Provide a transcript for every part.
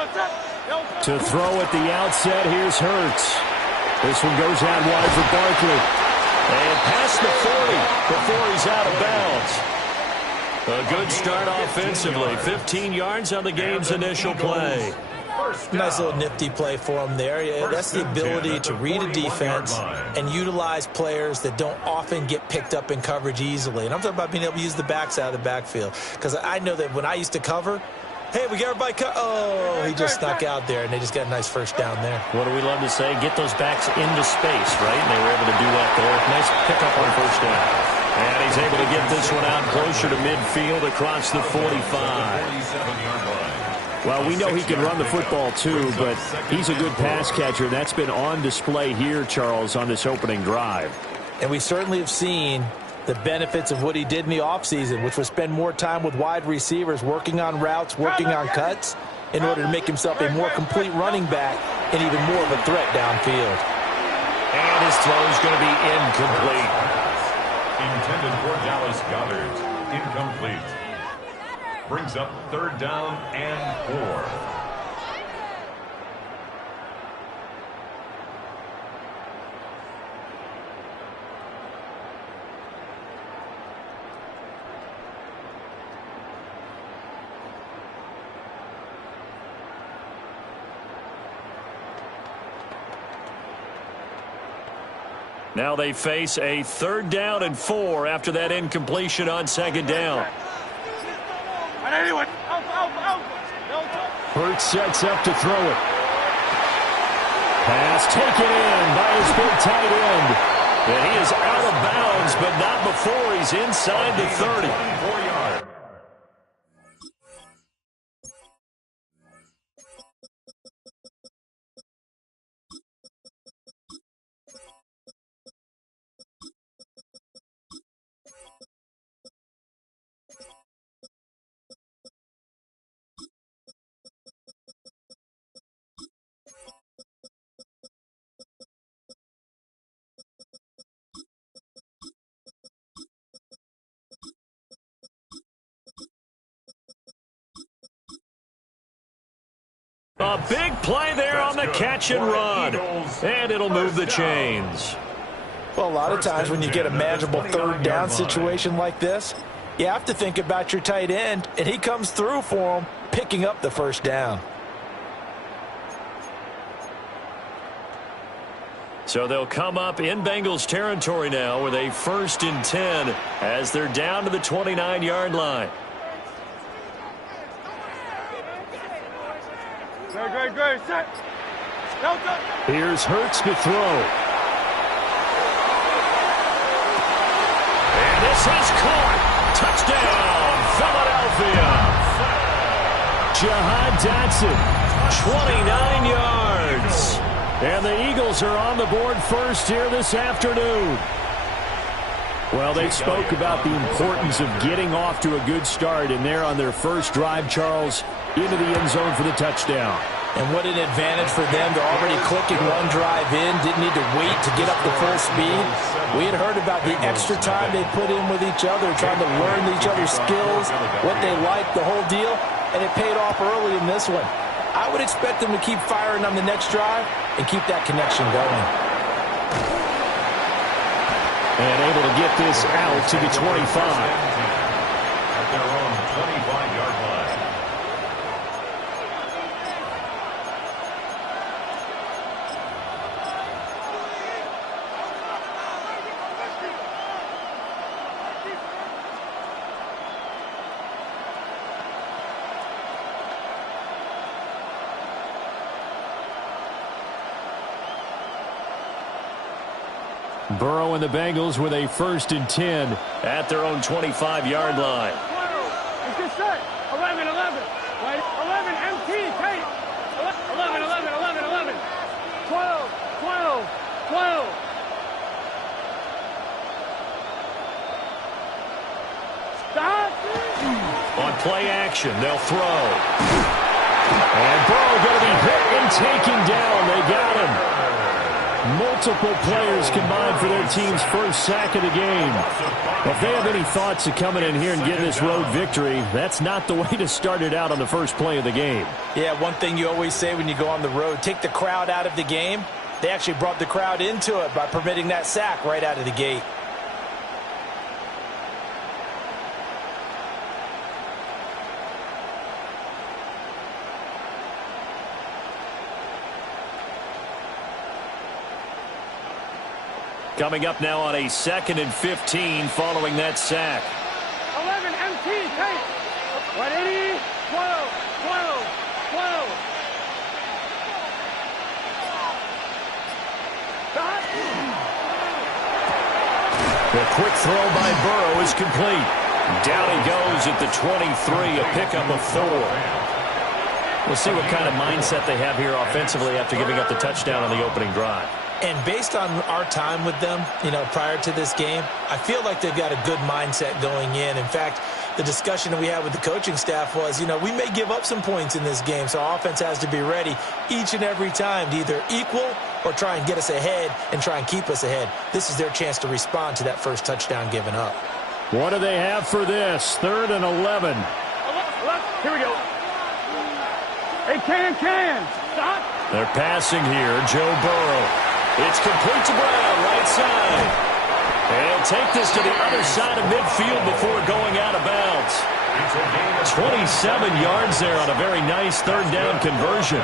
To throw at the outset, here's Hurts. This one goes out wide for Barkley. And past the 40 before he's out of bounds. A good start offensively. 15 yards on the game's initial play. Nice little nifty play for him there. Yeah, that's the ability to read a defense and utilize players that don't often get picked up in coverage easily. And I'm talking about being able to use the backs out of the backfield. Because I know that when I used to cover, hey, we got everybody oh, he just snuck out there, and they just got a nice first down there. What do we love to say? Get those backs into space, right? And they were able to do that there. Nice pickup on first down. And he's able to get this one out closer to midfield across the 45. Well, we know he can run the football too, but he's a good pass catcher. That's been on display here, Charles, on this opening drive. And we certainly have seen the benefits of what he did in the offseason, which was spend more time with wide receivers, working on routes, working on cuts, in order to make himself a more complete running back and even more of a threat downfield. And his throw is going to be incomplete. Intended for Dallas Goedert. Incomplete. Brings up 3rd down and 4. Now they face a 3rd down and 4 after that incompletion on 2nd down. Hurts sets up to throw it. Pass taken in by his big tight end. And he is out of bounds, but not before he's inside the 30. 24-yard. A big play there on the catch and run. And it'll move the chains. Well, a lot of times when you get a manageable 3rd down situation like this, you have to think about your tight end, and he comes through for him, picking up the 1st down. So they'll come up in Bengals territory now with a 1st and 10 as they're down to the 29-yard line. Great, set. Here's Hurts to throw. And this is caught. Touchdown, Philadelphia. Jahan Dotson, 29 yards. And the Eagles are on the board first here this afternoon. Well, they spoke about the importance of getting off to a good start, and they're on their first drive, Charles, into the end zone for the touchdown. And what an advantage for them. They're already clicking one drive in, didn't need to wait to get up to full speed. We had heard about the extra time they put in with each other, trying to learn each other's skills, what they like, the whole deal, and it paid off early in this one. I would expect them to keep firing on the next drive and keep that connection going. And able to get this out to the 25. At their own 25-yard line. Burrow and the Bengals with a 1st and 10 at their own 25-yard line. Get set. 11, 11. Right? 11, MT, Tate. 11, 11, 11, 11. 12, 12, 12. Stop. On play action, they'll throw. And Burrow going to be hit and taken down. They got him. Multiple players combined for their team's first sack of the game. Well, if they have any thoughts of coming in here and getting this road victory, that's not the way to start it out on the first play of the game. Yeah, one thing you always say when you go on the road, take the crowd out of the game. They actually brought the crowd into it by permitting that sack right out of the gate. Coming up now on a 2nd and 15 following that sack. 11, MT, take. 180, 12, 12, 12. The quick throw by Burrow is complete. Down he goes at the 23, a pickup of 4. We'll see what kind of mindset they have here offensively after giving up the touchdown on the opening drive. And based on our time with them, prior to this game, I feel like they've got a good mindset going in. In fact, the discussion that we had with the coaching staff was, we may give up some points in this game, so our offense has to be ready each and every time to either equal or try and get us ahead and try and keep us ahead. This is their chance to respond to that first touchdown given up. What do they have for this? 3rd and 11. Here we go. Hey, can. Stop. They're passing here. Joe Burrow. It's complete to Brown, right side. And he'll take this to the other side of midfield before going out of bounds. 27 yards there on a very nice 3rd down conversion.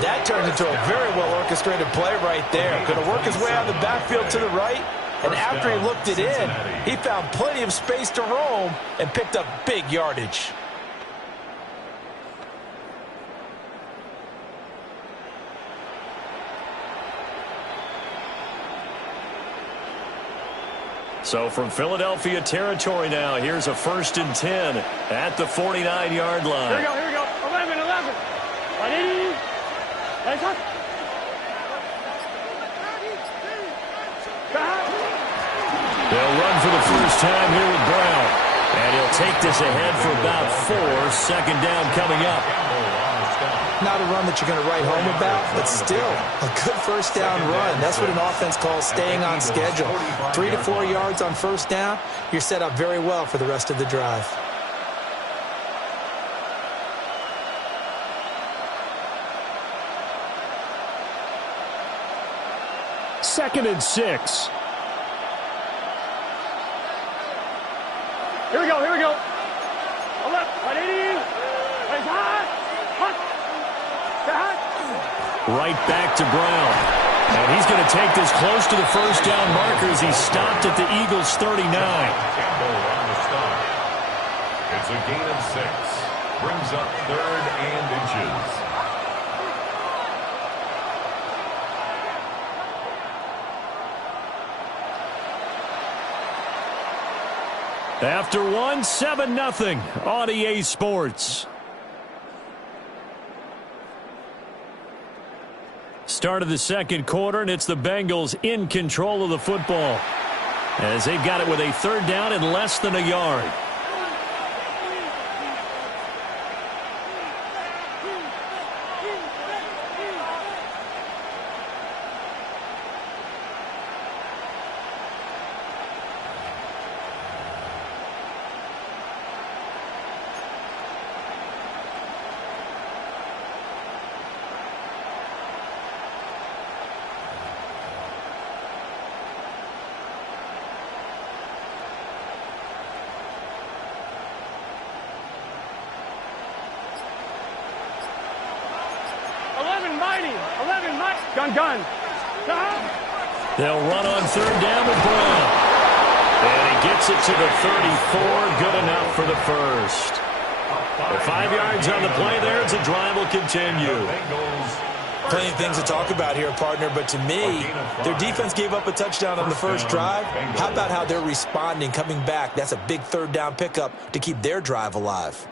That turned into a very well-orchestrated play right there. Going to work his way out of the backfield to the right. And after he looked it in, he found plenty of space to roam and picked up big yardage. So from Philadelphia territory now, here's a 1st and 10 at the 49-yard line. Here we go. 11. 180. Nice up. They'll run for the first time here with Brown. And he'll take this ahead for about 4. 2nd down coming up. Not a run that you're going to write home about, but still a good first down run. That's what an offense calls staying on schedule. 3 to 4 yards on first down, you're set up very well for the rest of the drive. Second and 6. Here we go. 180. Nice hot. Right back to Brown. And he's going to take this close to the first down marker as he stopped at the Eagles' 39. Campbell on the stop. It's a gain of 6. Brings up 3rd and inches. After 1, 7-0 on EA Sports. Start of the 2nd quarter, and it's the Bengals in control of the football as they've got it with a 3rd down and less than a yard. Gun. They'll run on 3rd down with Brown. And he gets it to the 34. Good enough for the first. 5 yards on the play there as the drive will continue. Plenty of things to talk about here, partner, but to me, their defense gave up a touchdown on the first drive. How about how they're responding, coming back? That's a big 3rd down pickup to keep their drive alive.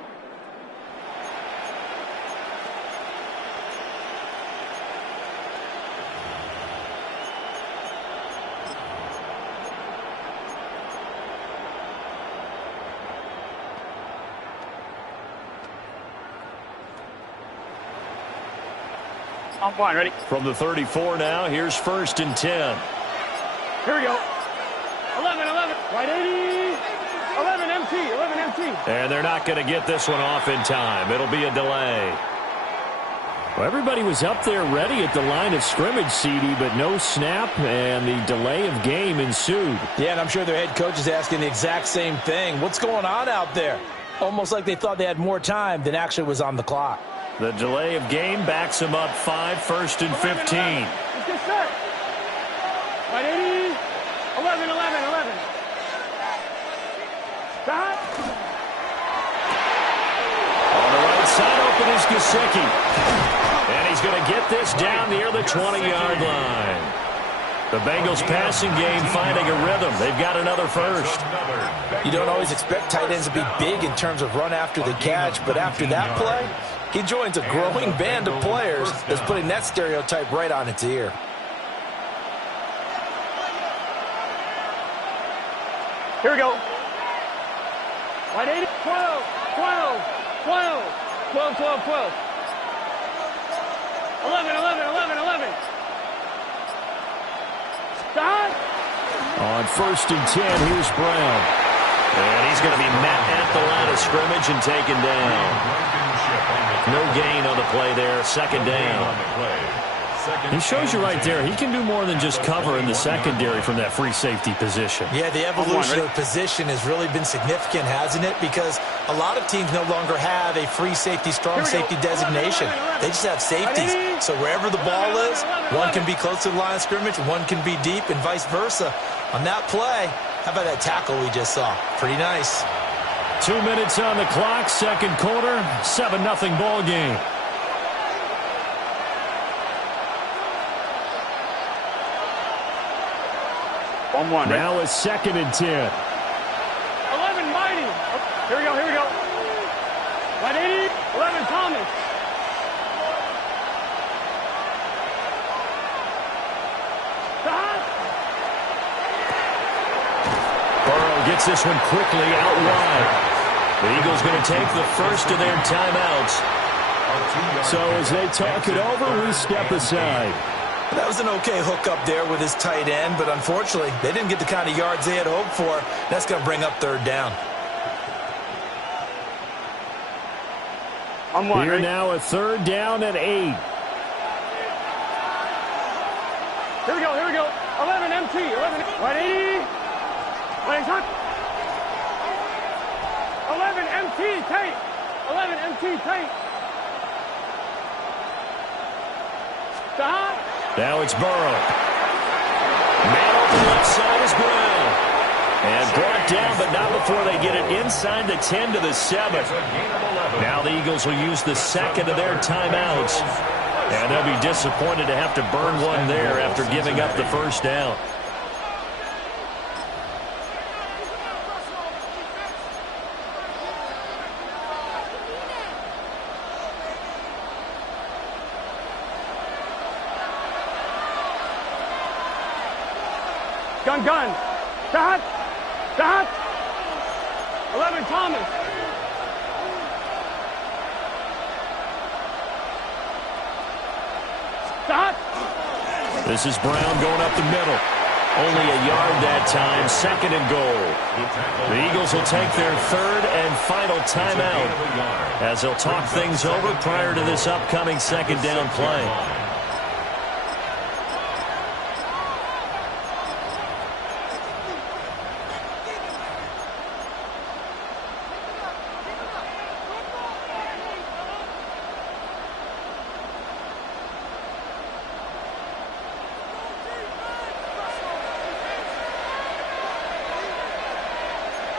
On one, ready? From the 34 now, here's 1st and 10. Here we go. 11, 11. Right 80. 11 MT, 11 MT. And they're not going to get this one off in time. It'll be a delay. Well, everybody was up there ready at the line of scrimmage, CD, but no snap, and the delay of game ensued. Yeah, and I'm sure their head coach is asking the exact same thing. What's going on out there? Almost like they thought they had more time than actually was on the clock. The delay of game backs them up 5, 1st and 15. Let's get set. Right 80. 11, 11, 11. Stop. On the right side open is Gesicki. And he's going to get this down near the 20-yard line. The Bengals passing game finding a rhythm. They've got another first. You don't always expect tight ends to be big in terms of run after the catch, but after that play, he joins a growing band of players that's putting that stereotype right on its ear. Here we go. Right 80. 12, 12, 12, 12, 12, 12. 11, 11, 11, 11. Stop. On 1st and 10, here's Brown. And he's going to be met at the line of scrimmage and taken down. No gain on the play there. 2nd down. He shows you right there, he can do more than just cover in the secondary from that free safety position. Yeah, the evolution of position has really been significant, hasn't it? Because a lot of teams no longer have a free safety, strong safety designation. They just have safeties. So wherever the ball is, one can be close to the line of scrimmage, one can be deep, and vice versa. On that play, how about that tackle we just saw? Pretty nice. 2 minutes on the clock, 2nd quarter, 7-0 ball game. On one. Now it's 2nd and 10. 11 mighty. Here we go, here we go. Right 80. 11 Thomas. Stop. Burrow gets this one quickly out wide. The Eagles going to take the first of their timeouts. So as they talk it over, we step aside. That was an okay hook up there with his tight end, but unfortunately, they didn't get the kind of yards they had hoped for. That's going to bring up 3rd down. On one. Here now a 3rd down at 8. Here we go, here we go. 11 MT, 11. Right 80. Right hot. 11 MT tape. 11 MT tape. Stop. Now it's Burrow. Man on the left side is Brown. And brought down, but not before they get it inside the 10 to the 7. Now the Eagles will use the 2nd of their timeouts. And they'll be disappointed to have to burn one there after giving up the 1st down. Gun. Stop. 11 Thomas. Stop. This is Brown going up the middle. Only a yard that time, 2nd and goal. The Eagles will take their 3rd and final timeout as they'll talk things over prior to this upcoming 2nd down play.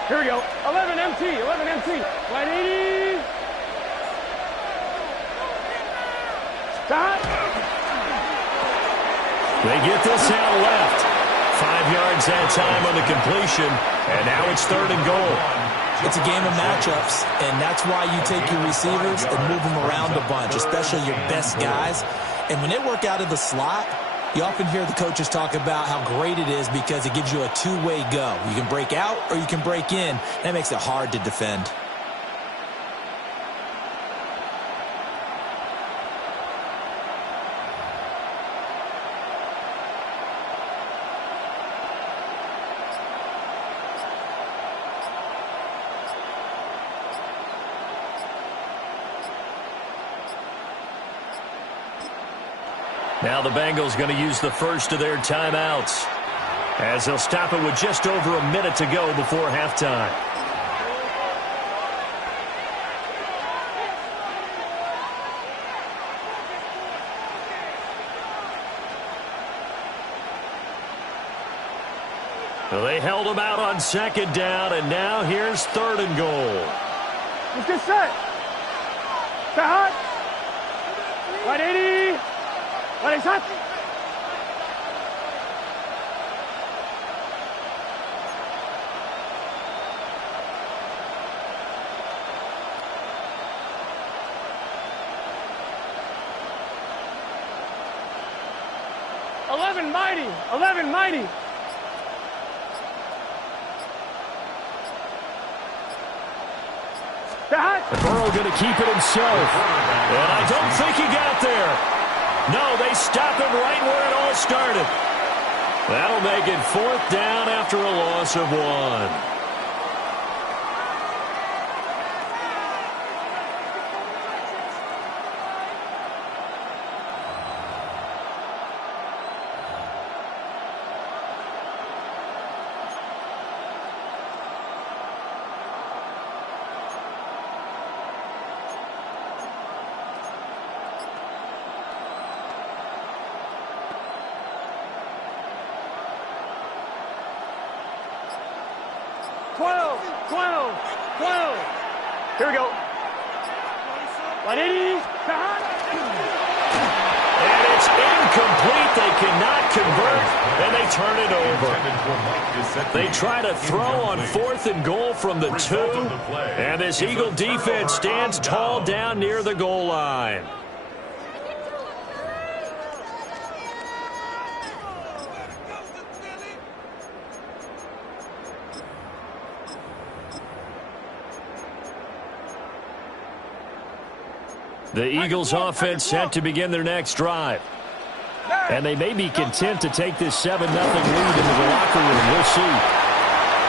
Here we go. 11 MT, 11 MT. Right 80. Stop. They get this out left. 5 yards that time on the completion. And now it's 3rd and goal. It's a game of matchups, and that's why you take your receivers and move them around a bunch, especially your best guys. And when they work out of the slot, you often hear the coaches talk about how great it is because it gives you a two-way go. You can break out or you can break in. That makes it hard to defend. Now the Bengals going to use the first of their timeouts, as they'll stop it with just over a minute to go before halftime. Well, they held them out on second down, and now here's 3rd and goal. Let's get set. Set hot. 180. 180 hot. Mighty. 11 mighty. Burrow going to keep it himself. And I don't think he got there. No, they stopped him right where it all started. That'll make it 4th down after a loss of 1. Here we go. 180. And it's incomplete. They cannot convert, and they turn it over. They try to throw on 4th and goal from the 2, and this Eagle defense stands tall down near the goal line. The Eagles offense set to begin their next drive. And they may be content to take this 7-0 lead into the locker room. We'll see.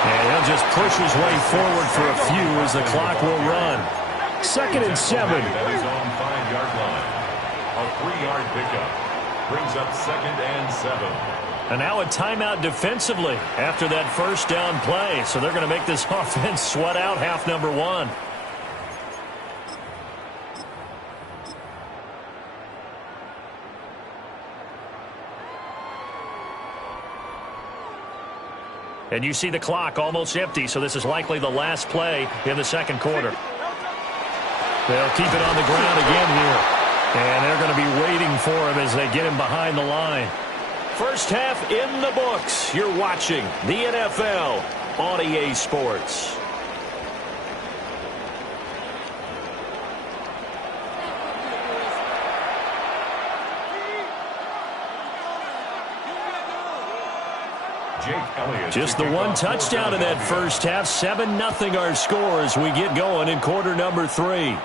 And he'll just push his way forward for a few as the clock will run. 2nd and 7. At his own 5-yard line. A 3-yard pickup. Brings up 2nd and 7. And now a timeout defensively after that first down play. So they're going to make this offense sweat out half number 1. And you see the clock almost empty, so this is likely the last play in the 2nd quarter. They'll keep it on the ground again here. And they're going to be waiting for him as they get him behind the line. First half in the books. You're watching the NFL on EA Sports. Just the one touchdown in that first half. 7-0 our score as we get going in quarter number 3. And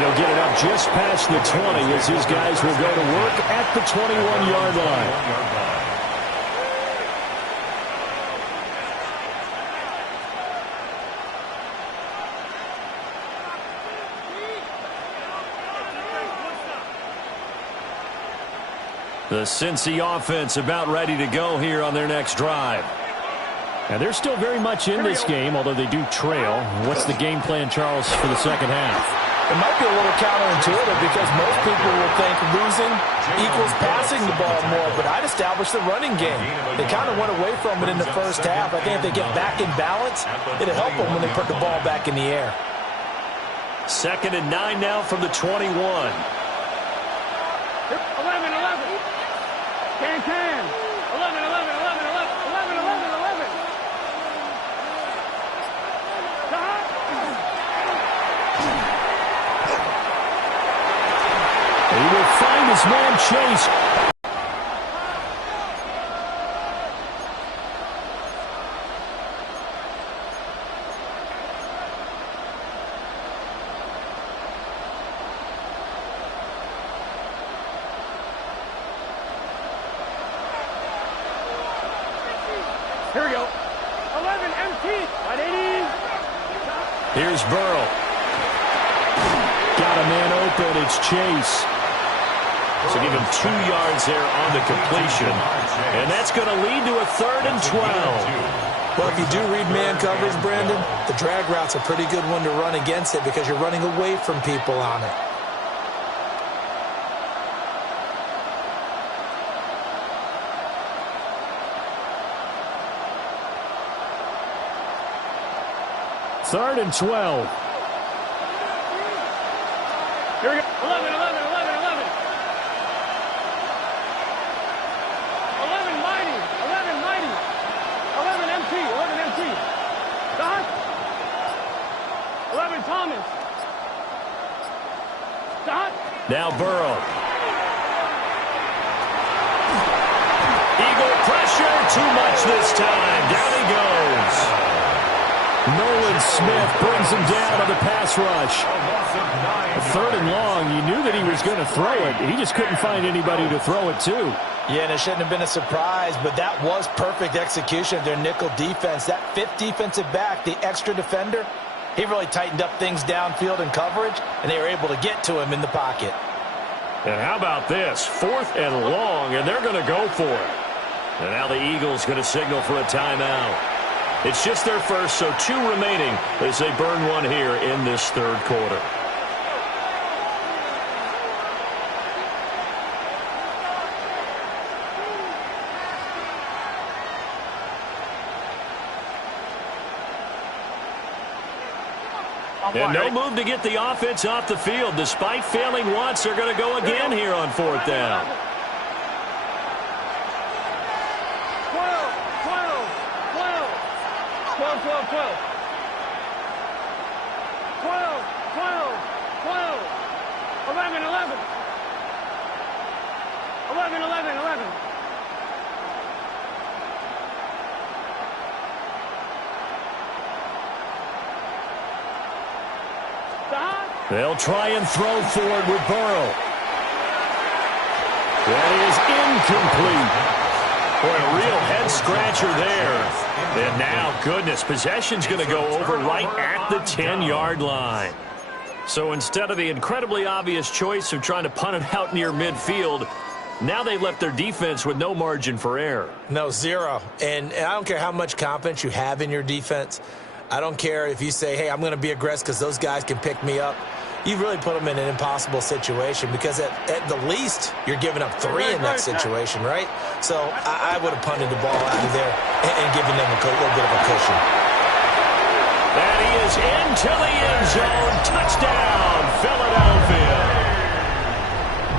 he'll get it up just past the 20 as his guys will go to work at the 21-yard line. The Cincy offense about ready to go here on their next drive. And they're still very much in this game, although they do trail. What's the game plan, Charles, for the second half? It might be a little counterintuitive because most people will think losing equals passing the ball more, but I'd establish the running game. They kind of went away from it in the first half. I think if they get back in balance, it'll help them when they put the ball back in the air. 2nd and 9 now from the 21. 11. Can. 11. 11. 11. He will find his man Chase. Here we go. 11 empty. 180. Here's Burrow. Got a man open. It's Chase. So give him 2 yards there on the completion. And that's going to lead to a 3rd and 12. Well, if you do read man coverage, Brandon, the drag route's a pretty good one to run against it because you're running away from people on it. Third and 12. Here we go. 11, 11, 11, 11. 11 mighty. 11 mighty. 11 MT. 11 MT. Dot. 11 Thomas. Dot. Now Burrow. Eagle pressure. Too much this time. Down he goes. Nolan Smith brings him down on the pass rush. 3rd and long. You knew that he was going to throw it. He just couldn't find anybody to throw it to. Yeah, and it shouldn't have been a surprise, but that was perfect execution of their nickel defense. That 5th defensive back, the extra defender, he really tightened up things downfield in coverage, and they were able to get to him in the pocket. And how about this? 4th and long, and they're going to go for it. And now the Eagles going to signal for a timeout. It's just their first, so 2 remaining as they burn one here in this 3rd quarter. And no move to get the offense off the field. Despite failing once, they're going to go again here on 4th down. 12, 12, 12. 12, 12, 12. 11, 11. 11, 11, 11. Stop. They'll try and throw forward with Burrow. That is incomplete. Boy, a real head-scratcher there. And now, goodness, possession's going to go over right at the 10-yard line. So instead of the incredibly obvious choice of trying to punt it out near midfield, now they've left their defense with no margin for error. No, 0. And I don't care how much confidence you have in your defense. I don't care if you say, hey, I'm going to be aggressive because those guys can pick me up. You really put them in an impossible situation because at the least you're giving up 3 in that situation, right? So I would have punted the ball out of there and given them a little bit of a cushion. And he is into the end zone. Touchdown, Philadelphia.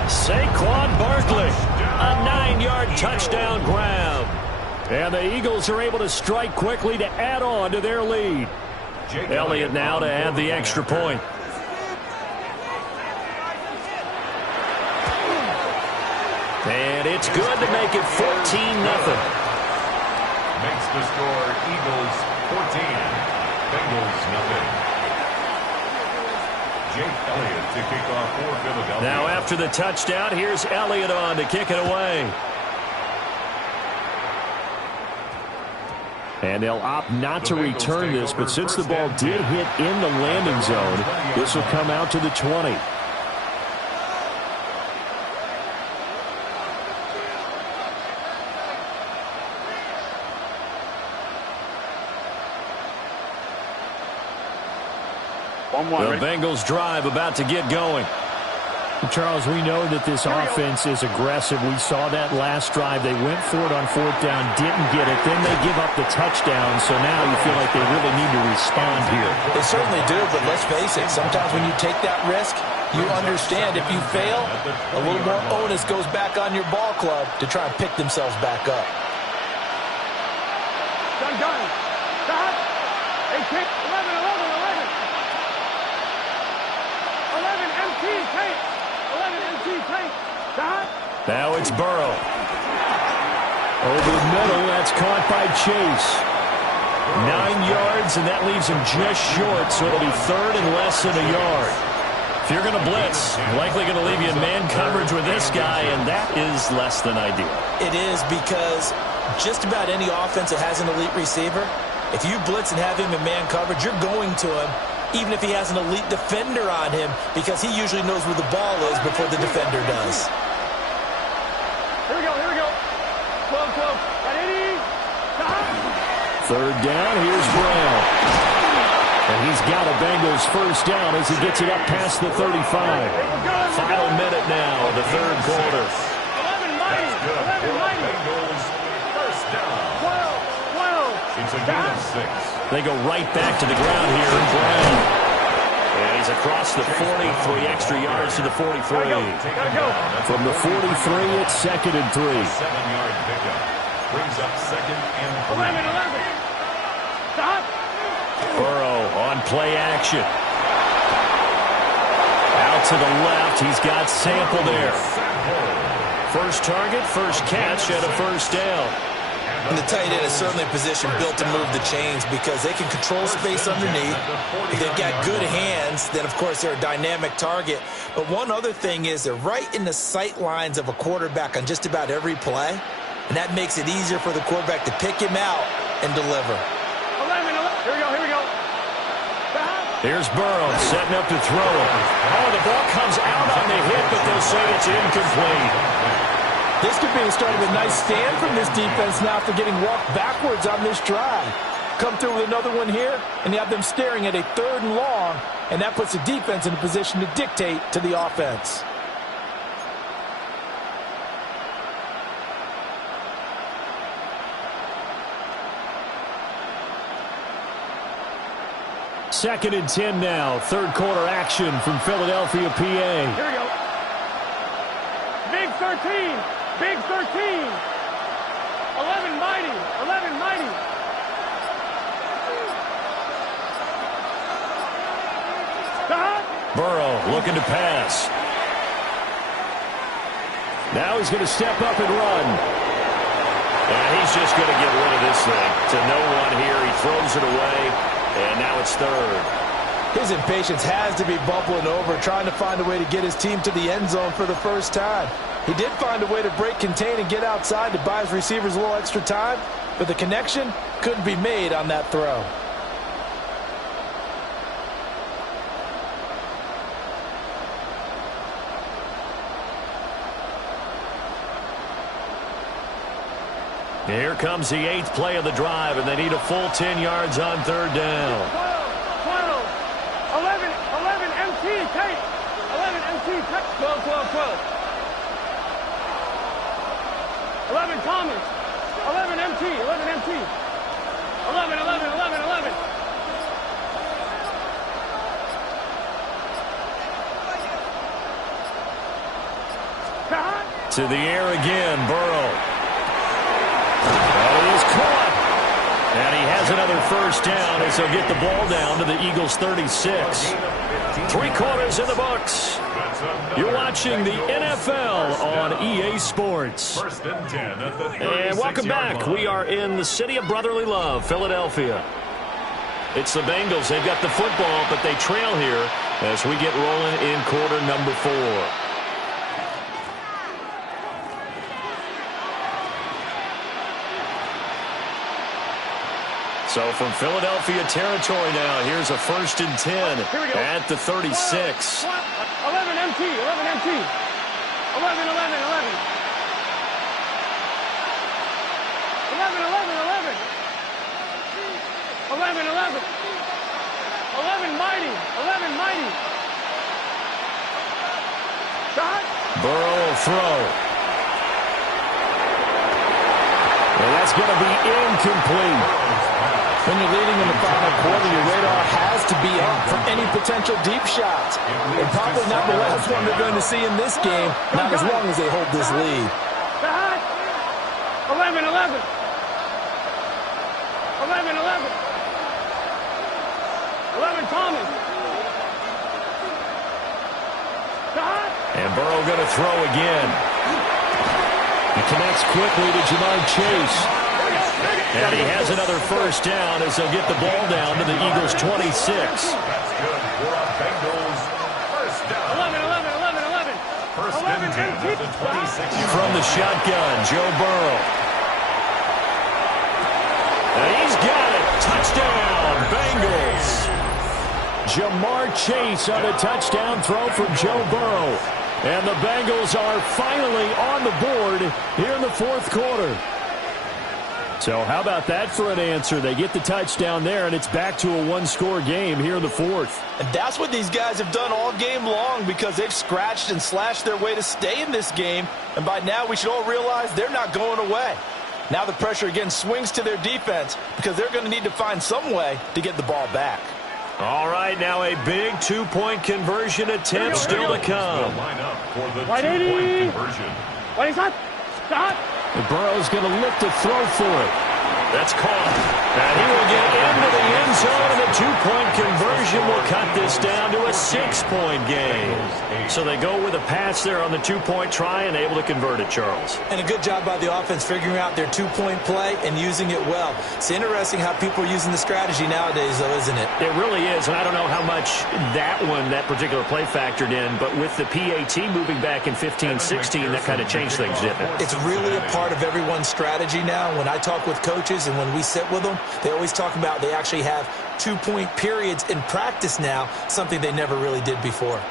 Saquon Barkley, a 9-yard touchdown grab. And the Eagles are able to strike quickly to add on to their lead. Elliott now to add the extra point. And it's good to make it 14-0. Makes the score Eagles 14, Bengals nothing. Jake Elliott to kick off for Philadelphia. Now after the touchdown, here's Elliott on to kick it away. And they'll opt not to return this, but since the ball did hit in the landing zone, this will come out to the 20. The Bengals drive about to get going. Charles, we know that this offense is aggressive. We saw that last drive. They went for it on 4th down, didn't get it. Then they give up the touchdown, so now you feel like they really need to respond here. They certainly do, but let's face it, sometimes when you take that risk, you understand if you fail, a little more onus goes back on your ball club to try and pick themselves back up. Done. Stop. 11, 11, 11. 11 MT tape. 11 MT tape. Stop. Now it's Burrow. Over the middle, that's caught by Chase. 9 yards, and that leaves him just short, so it'll be 3rd and less than a yard. If you're going to blitz, likely going to leave you in man coverage with this guy, and that is less than ideal. It is because just about any offense that has an elite receiver, if you blitz and have him in man coverage, you're going to him even if he has an elite defender on him, because he usually knows where the ball is before the defender does. Here we go, here we go. 12. Ready? Stop. Third down, here's Brown. And he's got a Bengals first down as he gets it up past the 35. Final minute now of the third quarter. 11 mighty. 11 mighty. Bengals first down. 12. It's a gain of 6. They go right back to the ground here. Brown. And he's across the 40, 3 extra yards to the 43. Gotta go. From the 43, it's 2nd and 3. 7-yard pickup. Brings up 2nd and 3. 11. Stop. Burrow on play action. Out to the left. He's got Sample there. First target, first catch, and a first down. And the tight end is certainly a position built to move the chains because they can control space underneath. If they've got good hands, then, of course, they're a dynamic target. But one other thing is they're right in the sight lines of a quarterback on just about every play, and that makes it easier for the quarterback to pick him out and deliver. 11. Here we go. Here's Burrow setting up to throw it. Oh, the ball comes out on the hit, but they'll say it's incomplete. This could be the start of a nice stand from this defense now after getting walked backwards on this drive. Come through with another one here, and you have them staring at a 3rd and long, and that puts the defense in a position to dictate to the offense. Second and 10 now. Third quarter action from Philadelphia, PA. Here we go. Big 13. 11 mighty. Stop. Burrow looking to pass. Now he's going to step up and run. And he's just going to get rid of this thing. To no one here. He throws it away. And now it's 3rd. His impatience has to be bubbling over, trying to find a way to get his team to the end zone for the first time. He did find a way to break contain and get outside to buy his receivers a little extra time, but the connection couldn't be made on that throw. Here comes the 8th play of the drive, and they need a full 10 yards on 3rd down. 12. 11 MT, Tate. 11 MT, Tate. 12. 11 Thomas. 11 MT. 11. 11. To the air again, Burrow. That is caught. And he has another first down as he'll get the ball down to the Eagles' 36. 3 quarters in the books. You're watching the NFL on EA Sports. First and 10 at the 36-yard And welcome back. We are in the city of brotherly love, Philadelphia. It's the Bengals. They've got the football, but they trail here as we get rolling in quarter number 4. So from Philadelphia territory now, here's a first and 10 at the 36. 11 MT. 11. 11. 11 mighty. Shot. Burrow will throw. And that's going to be incomplete. When you're leading in the final quarter, your radar has to be up for any potential deep shots. And probably not the last one they're going to see in this game, not as long as they hold this lead. 11. 11 Thomas. And Burrow going to throw again. He connects quickly to Jamar Chase. And he has another first down as they'll get the ball down to the Eagles' 26. That's good for a Bengals first down. 11. First and 10 at the 26. From the shotgun, Joe Burrow. And he's got it. Touchdown, Bengals. Jamar Chase on a touchdown throw from Joe Burrow. And the Bengals are finally on the board here in the fourth quarter. So how about that for an answer? They get the touchdown there, and it's back to a one-score game here in the fourth. And that's what these guys have done all game long, because they've scratched and slashed their way to stay in this game. And by now we should all realize they're not going away. Now the pressure again swings to their defense, because they're going to need to find some way to get the ball back. All right, now a big two-point conversion attempt still to come. Line up for the White 80. two-point conversion. What is that? Stop. And Burrow's going to look to throw for it. That's caught. And he will get into the end zone, and the two-point conversion will cut this down to a 6-point game. So they go with a pass there on the two-point try and able to convert it, Charles. And a good job by the offense figuring out their two-point play and using it well. It's interesting how people are using the strategy nowadays, though, isn't it? It really is, and I don't know how much that particular play factored in, but with the PAT moving back in 15-16, that kind of changed things, didn't it? It's really a part of everyone's strategy now. When I talk with coaches and when we sit with them, they always talk about they actually have two-point periods in practice now, something they never really did before.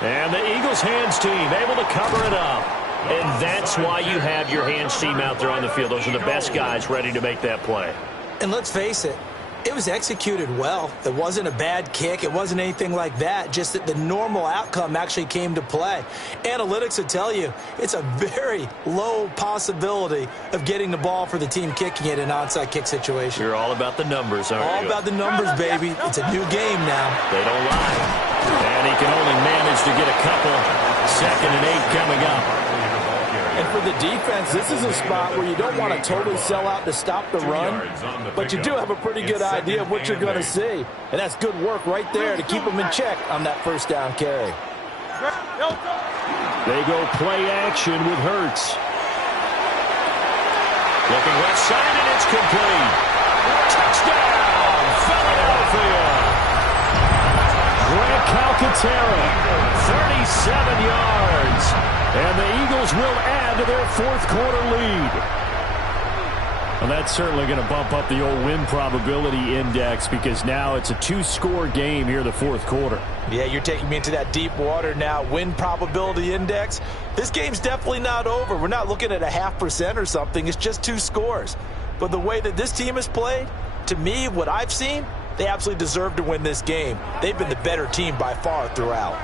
And the Eagles hands team able to cover it up. And that's why you have your hands team out there on the field. Those are the best guys ready to make that play. And let's face it, it was executed well. It wasn't a bad kick. It wasn't anything like that. Just that the normal outcome actually came to play. Analytics will tell you it's a very low possibility of getting the ball for the team kicking it in an onside kick situation. You're all about the numbers, aren't you? All about the numbers, baby. It's a new game now. They don't lie. And he can only manage to get a couple. 2nd and 8 coming up. And for the defense, this is a spot where you don't want to totally sell out to stop the run, but you do have a pretty good idea of what you're going to see. And that's good work right there to keep them in check on that first down carry. They go play action with Hurts. Looking left side, and it's complete. Touchdown, Philadelphia. Grant Calcaterra, 37 yards. And the Eagles will add to their fourth quarter lead. Well, that's certainly going to bump up the old win probability index, because now it's a two-score game here in the fourth quarter. Yeah, you're taking me into that deep water now. Win probability index. This game's definitely not over. We're not looking at a 0.5% or something. It's just 2 scores. But the way that this team has played, to me, what I've seen, they absolutely deserve to win this game. They've been the better team by far throughout.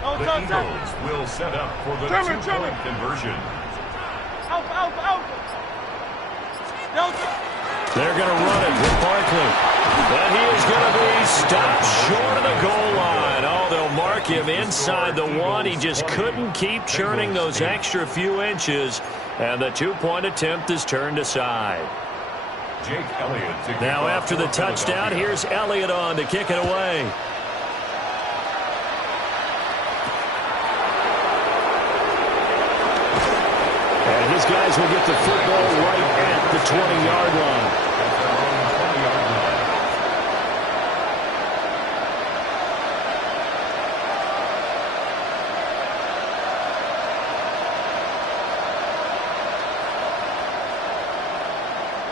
The Eagles will set up for the two-point conversion. They're going to run it with Barkley. And he is going to be stopped short of the goal line. Oh, they'll mark him inside the 1. He just couldn't keep churning those extra few inches. And the two-point attempt is turned aside. Jake Elliott. Now after the touchdown, here's Elliott on to kick it away. And his guys will get the football right at the 20-yard line.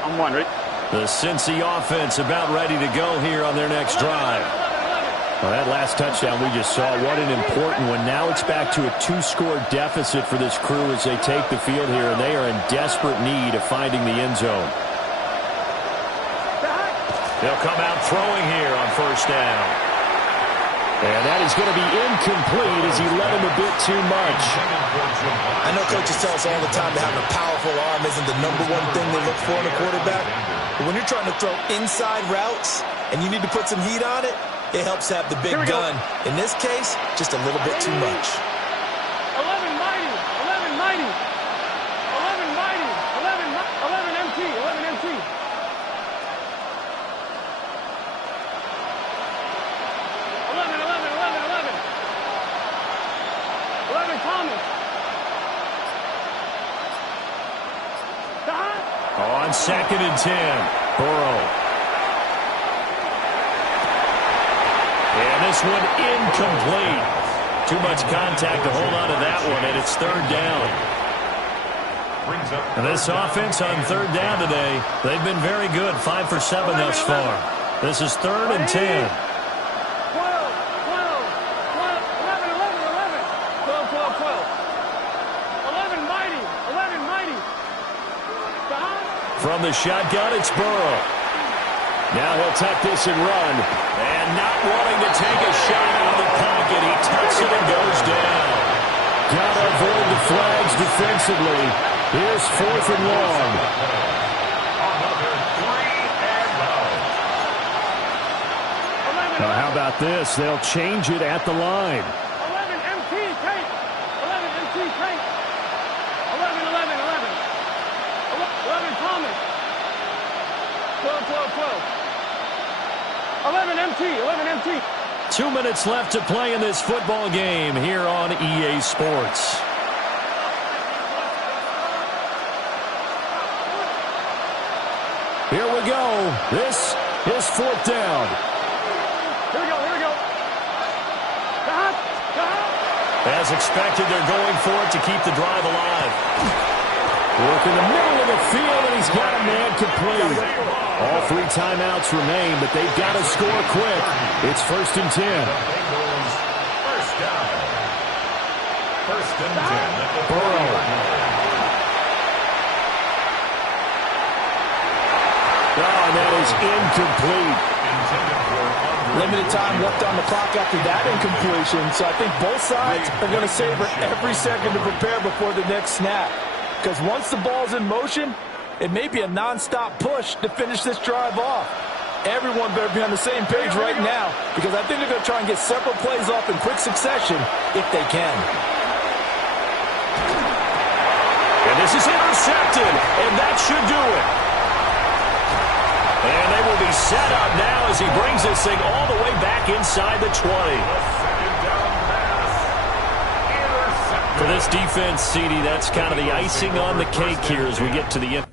I'm wondering. The Cincy offense about ready to go here on their next drive. Well, that last touchdown we just saw, what an important one. Now it's back to a 2-score deficit for this crew as they take the field here, and they are in desperate need of finding the end zone. They'll come out throwing here on first down. And that is going to be incomplete as he led him a bit too much. I know coaches tell us all the time that having a powerful arm isn't the #1 thing they look for in a quarterback. But when you're trying to throw inside routes and you need to put some heat on it, it helps have the big gun. In this case, just a little bit too much. 11 mighty, 11 mighty, 11 mighty, 11 MT, 11 MT. 11 Thomas. On 2nd and 10, Burrow. And this one incomplete. Too much contact to hold on to that one, and it's 3rd down. Brings up And this offense on third down today, they've been very good, 5 for 7 thus far. This is 3rd and 10. 11 mighty. From the shotgun, it's Burrow. Now he'll tuck this and run. And not wanting to take a shot out of the pocket, he tucks it and goes down. Got to avoid the flags defensively. Here's 4th and long. another 3 and out. Now, how about this? They'll change it at the line. 11 MT tape. 11 MT tape. 11 Thomas. 12. 11 MT. 2 minutes left to play in this football game here on EA Sports. Here we go. This is 4th down. Here we go. As expected, they're going for it to keep the drive alive. Work in the middle of the field, and he's got a man complete. All 3 timeouts remain, but they've got to score quick. It's 1st and 10. Bengals first down. 1st and 10. Burrow. Oh, and that is incomplete. Limited time left on the clock after that incompletion, so I think both sides are going to savor every second to prepare before the next snap. Because once the ball's in motion, it may be a non-stop push to finish this drive off. Everyone better be on the same page right now, because I think they're going to try and get several plays off in quick succession if they can. And this is intercepted, and that should do it. And they will be set up now as he brings this thing all the way back inside the 20. For this defense, CD, that's kind of the icing on the cake here as we get to the end.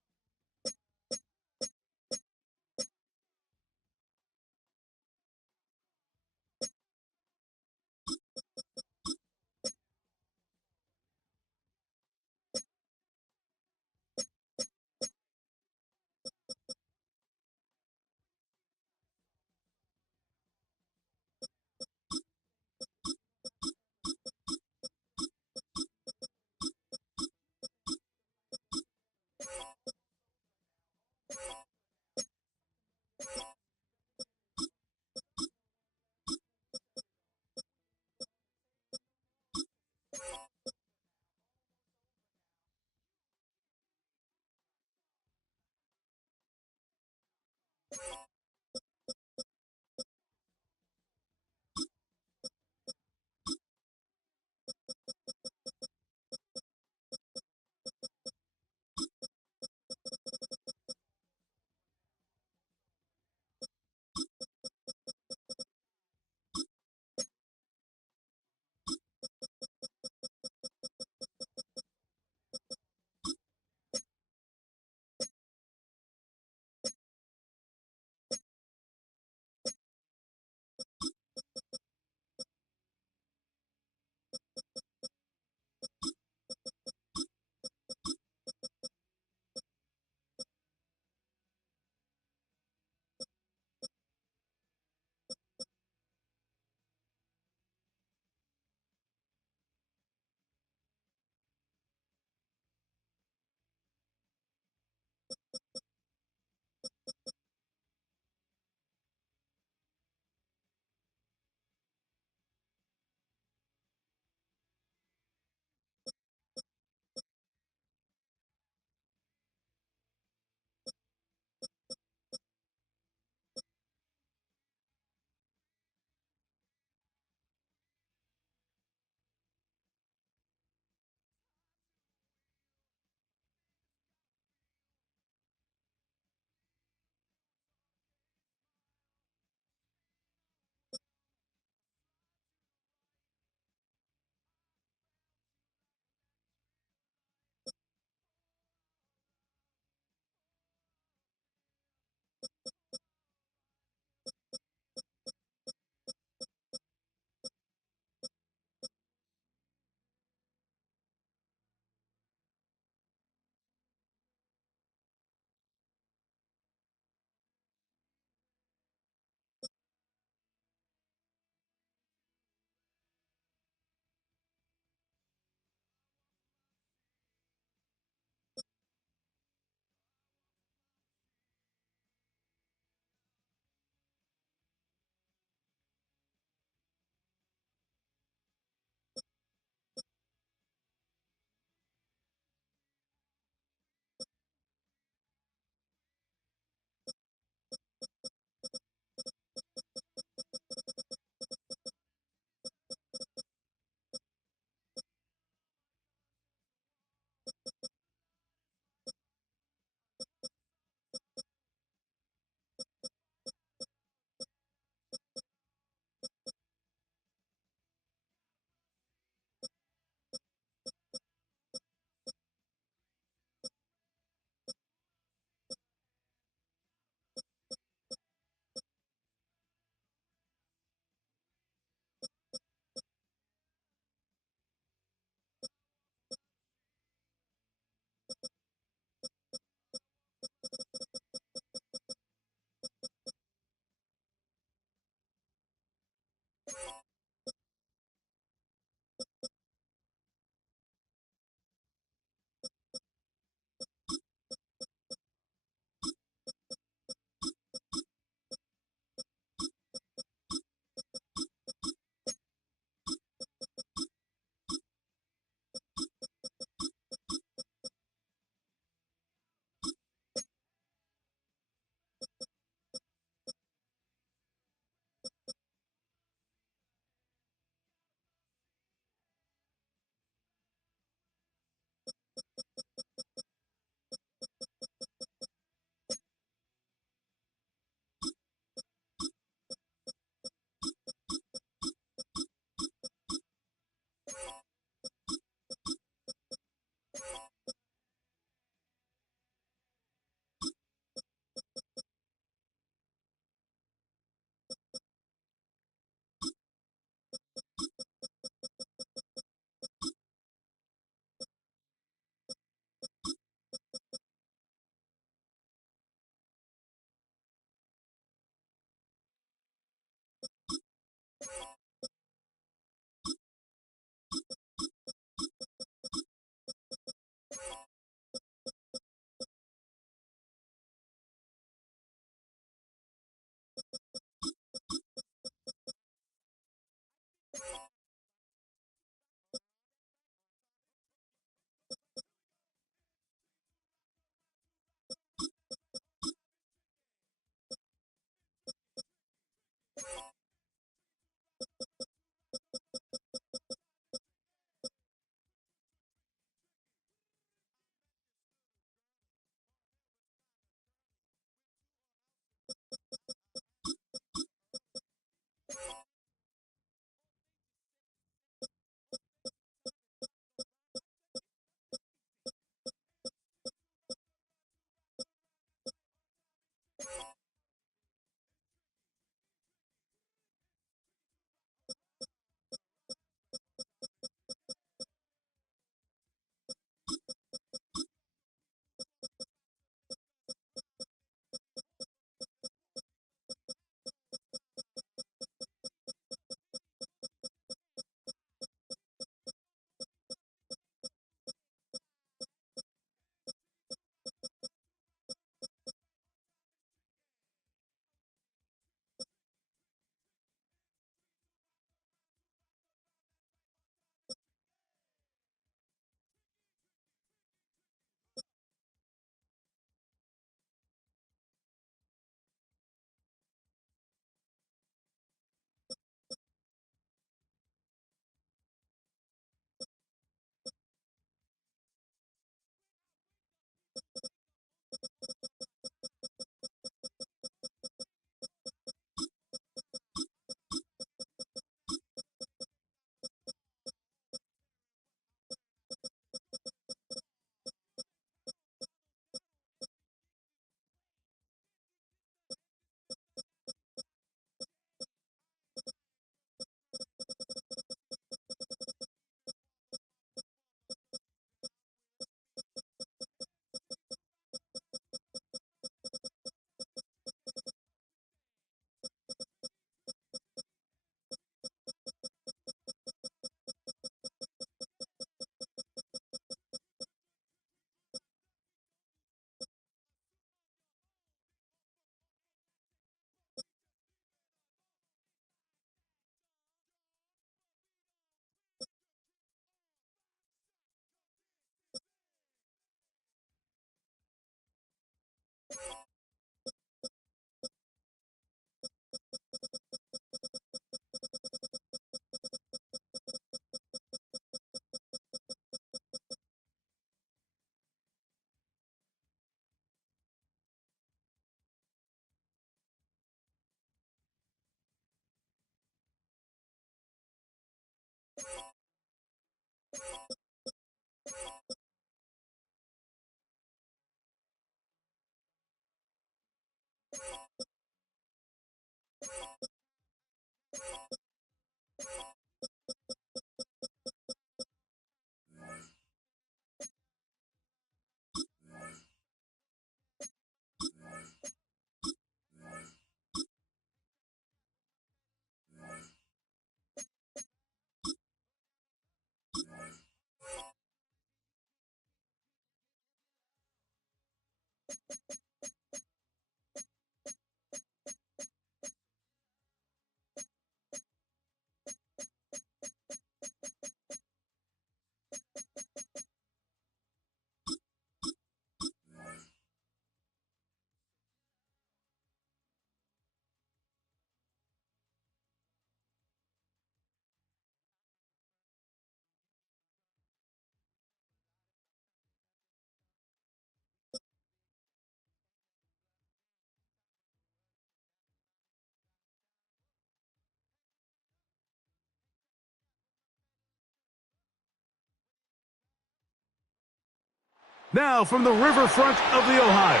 Now from the riverfront of the Ohio,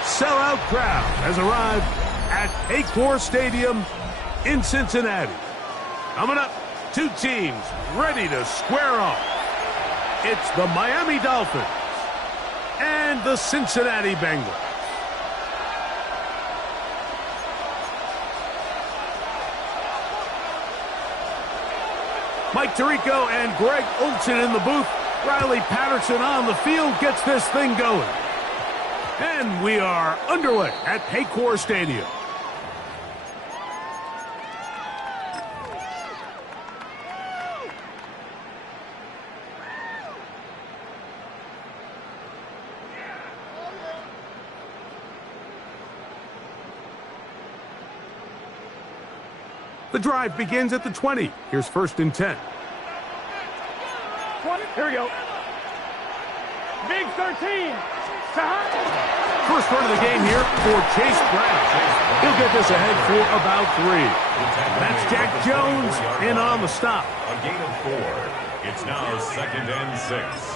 sellout crowd has arrived at Paycor Stadium in Cincinnati. Coming up, two teams ready to square off. It's the Miami Dolphins and the Cincinnati Bengals. Mike Tirico and Greg Olsen in the booth. Riley Patterson on the field gets this thing going. And we are underway at Paycor Stadium. The drive begins at the 20. Here's 1st and 10. Here we go. Big 13. First run of the game here for Chase Brown. He'll get this ahead for about 3. That's Jack Jones in on the stop. A gain of 4. It's now 2nd and 6.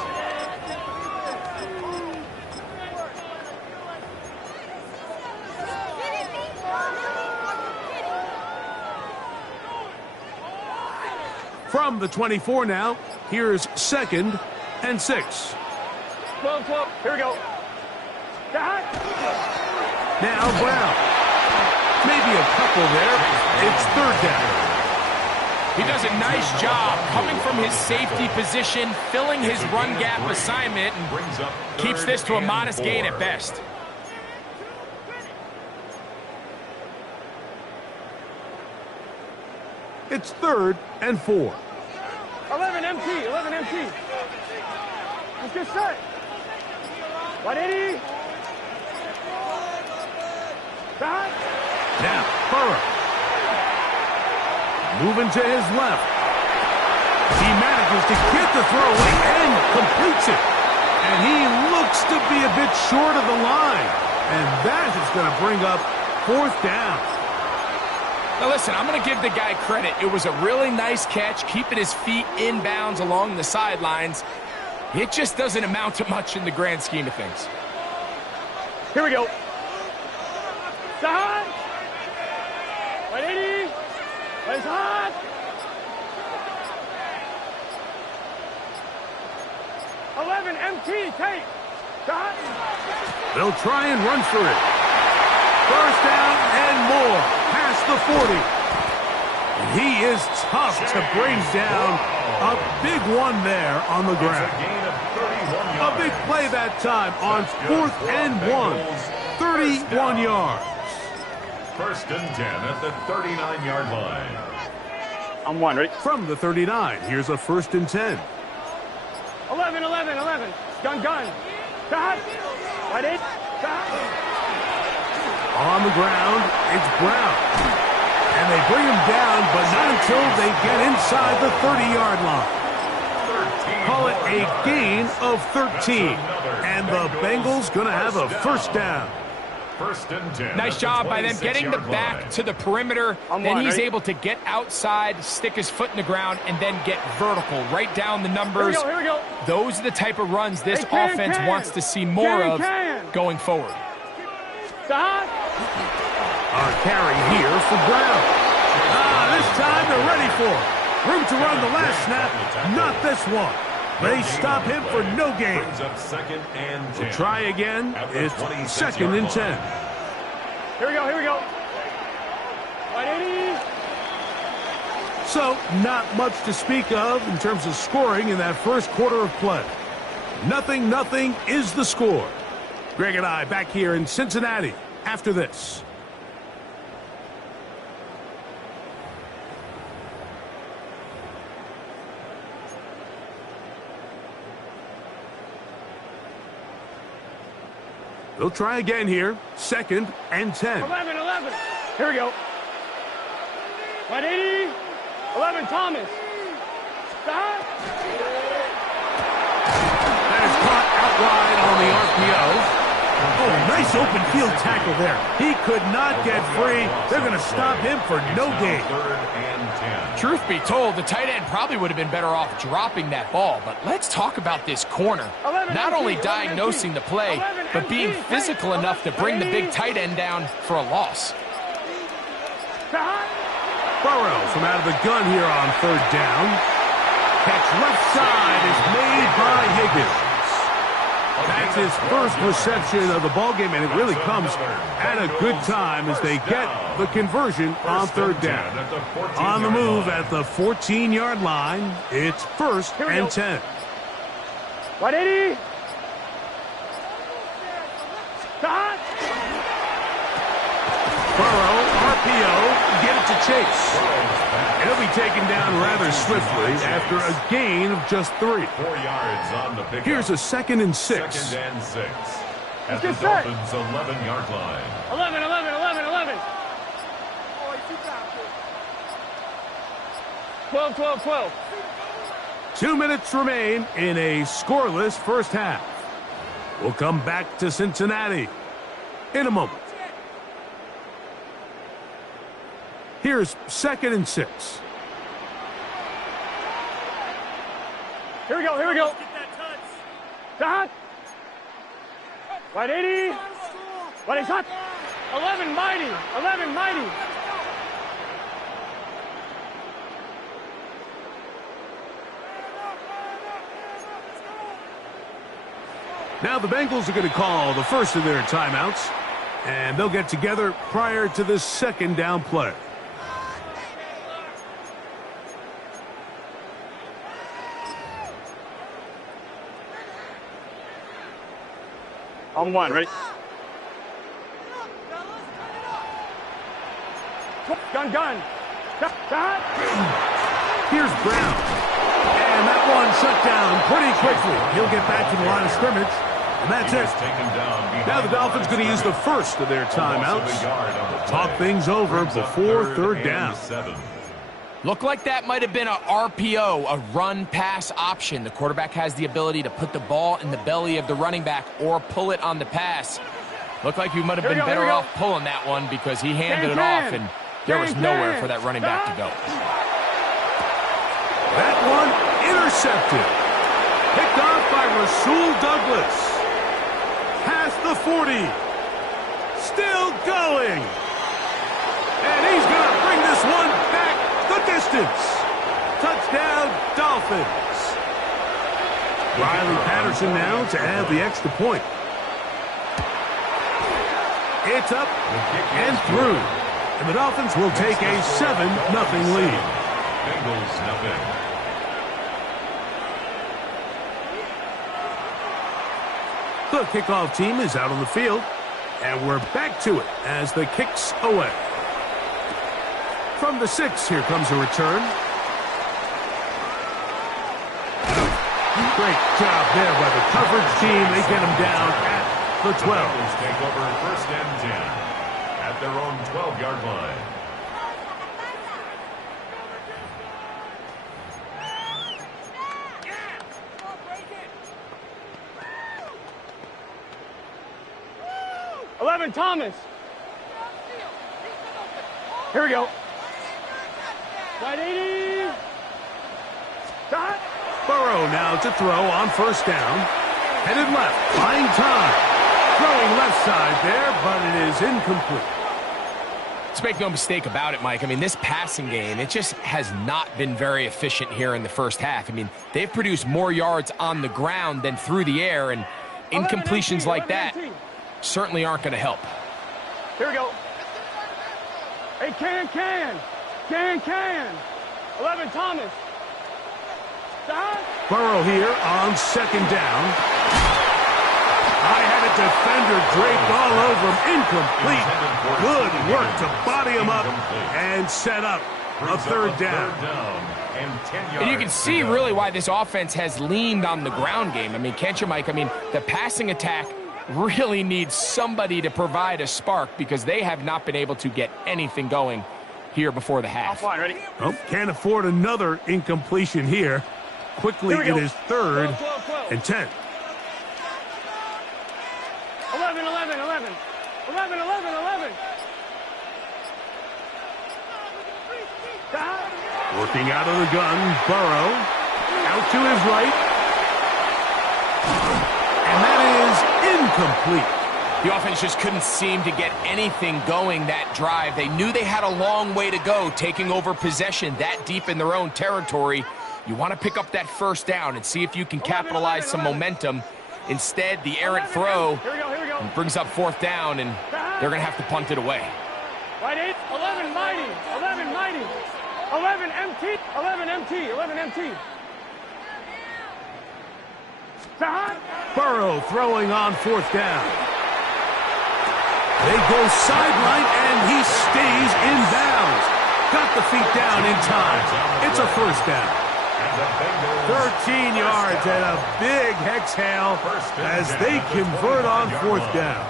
From the 24 now, here's 2nd and 6. 12. Here we go. Now Brown. Maybe a couple there. It's 3rd down. He does a nice job coming from his safety position, filling his run gap assignment, and keeps this to a modest gain at best. It's 3rd and 4. 11 empty. Let's get set. 180. Now, Burrow. Moving to his left. He manages to get the throw away and completes it. And he looks to be a bit short of the line. And that is going to bring up 4th down. Now listen, I'm going to give the guy credit. It was a really nice catch, keeping his feet in bounds along the sidelines. It just doesn't amount to much in the grand scheme of things. Here we go. Side. 180. Place hot. 11 MT. Take. Shot. They'll try and run for it. 1st down and more. Past the 40. And he is tough to bring down. A big one there on the ground. A big play that time on 4th and 1. 31 yards. 1st and 10 at the 39-yard line. I'm 1, ready? From the 39, here's a 1st and 10. 11. Gun. Shot. 180. Shot. On the ground, it's Brown. And they bring him down, but not until they get inside the 30-yard line. Call it a gain of 13. And the Bengals going to have a 1st down. 1st and 10. Nice job by them getting the back to the perimeter. Then he's able to get outside, stick his foot in the ground, and then get vertical right down the numbers. Here we go. Those are the type of runs this offense wants to see more of going forward. Shot. Our carry here for Brown. This time they're ready for it. Room to run the last snap, not this one. They stop him for no gain. We'll try again. It's 2nd and 10. Here we go. 180. So, not much to speak of in terms of scoring in that 1st quarter of play. 0-0 is the score. Greg and I back here in Cincinnati after this. They'll try again here. 2nd and 10. 11. Here we go. 180. 11, Thomas. Stop. That is caught out wide on the RPO. Oh, nice open field tackle there. He could not get free. They're going to stop him for no gain. 3rd and 10. Truth be told, the tight end probably would have been better off dropping that ball. But let's talk about this corner. Not only diagnosing the play, but being physical enough to bring the big tight end down for a loss. Burrow from out of the gun here on 3rd down. Catch left side is made by Higgins. That's his first reception of the ballgame, and it really comes at a good time as they get the conversion on 3rd down. On the move at the 14-yard line, it's 1st and 10. 180. Stop. Burrow, RPO, get it to Chase. He'll be taken down rather swiftly after a gain of just 3. 4 yards on the pickup. Here's a 2nd and 6. 2nd and 6. At Let's the get set. Dolphins' 11-yard line. 11. 12. 2 minutes remain in a scoreless first half. We'll come back to Cincinnati in a moment. Here's 2nd and 6. Here we go. Stop. 180. What is hot? 11 mighty. Now the Bengals are going to call the first of their timeouts, and they'll get together prior to this 2nd down play. On 1, ready? Gun. Stop. Here's Brown. And that one shut down pretty quickly. He'll get back to the line of scrimmage, and that's it. Now the Dolphins going to use the first of their timeouts. Talk things over before 3rd down. Looked like that might have been a RPO, a run-pass option. The quarterback has the ability to put the ball in the belly of the running back or pull it on the pass. Looked like you might have been better off pulling that one because he handed it off, and there was nowhere for that running back to go. That one intercepted. Picked off by Rasul Douglas. Past the 40. Still going. And he's going to bring this one back the distance. Touchdown, Dolphins. Riley Patterson now to add the extra point. It's up and through. And the Dolphins will take a 7-0 lead. Bengals nothing. The kickoff team is out on the field, and we're back to it as the kick's away. From the 6, here comes a return. Great job there by the coverage team. They get him down at the 12. Bengals take over 1st and 10 at their own 12-yard line. Thomas. Here we go. 180. Stop. Burrow now to throw on 1st down. Headed left, buying time. Throwing left side there, but it is incomplete. Let's make no mistake about it, Mike. I mean, this passing game, it just has not been very efficient here in the first half. I mean, they've produced more yards on the ground than through the air, and incompletions like that certainly aren't going to help. Here we go. Hey, can. 11, Thomas. Stop. Burrow here on 2nd down. I had a defender draped all over him. Incomplete. Good work to body him up and set up a third down. And you can see really why this offense has leaned on the ground game. I mean, can't you, Mike? I mean, the passing attack really needs somebody to provide a spark because they have not been able to get anything going here before the half. Ready? Oh, can't afford another incompletion here. Quickly, it is third and 10. 11, 11, 11. 11, 11, 11. Working out of the gun, Burrow. Out to his right. And that is incomplete. The offense just couldn't seem to get anything going that drive. They knew they had a long way to go, taking over possession that deep in their own territory. You want to pick up that first down and see if you can capitalize some momentum. Instead, the errant throw brings up fourth down, and they're going to have to punt it away. Right, 8, 11, mighty, 11, mighty, 11, MT, 11, MT, 11, MT. Burrow throwing on fourth down. They go sideline, and he stays in bounds. Got the feet down in time. It's a first down. 13 yards and a big exhale as they convert on fourth down.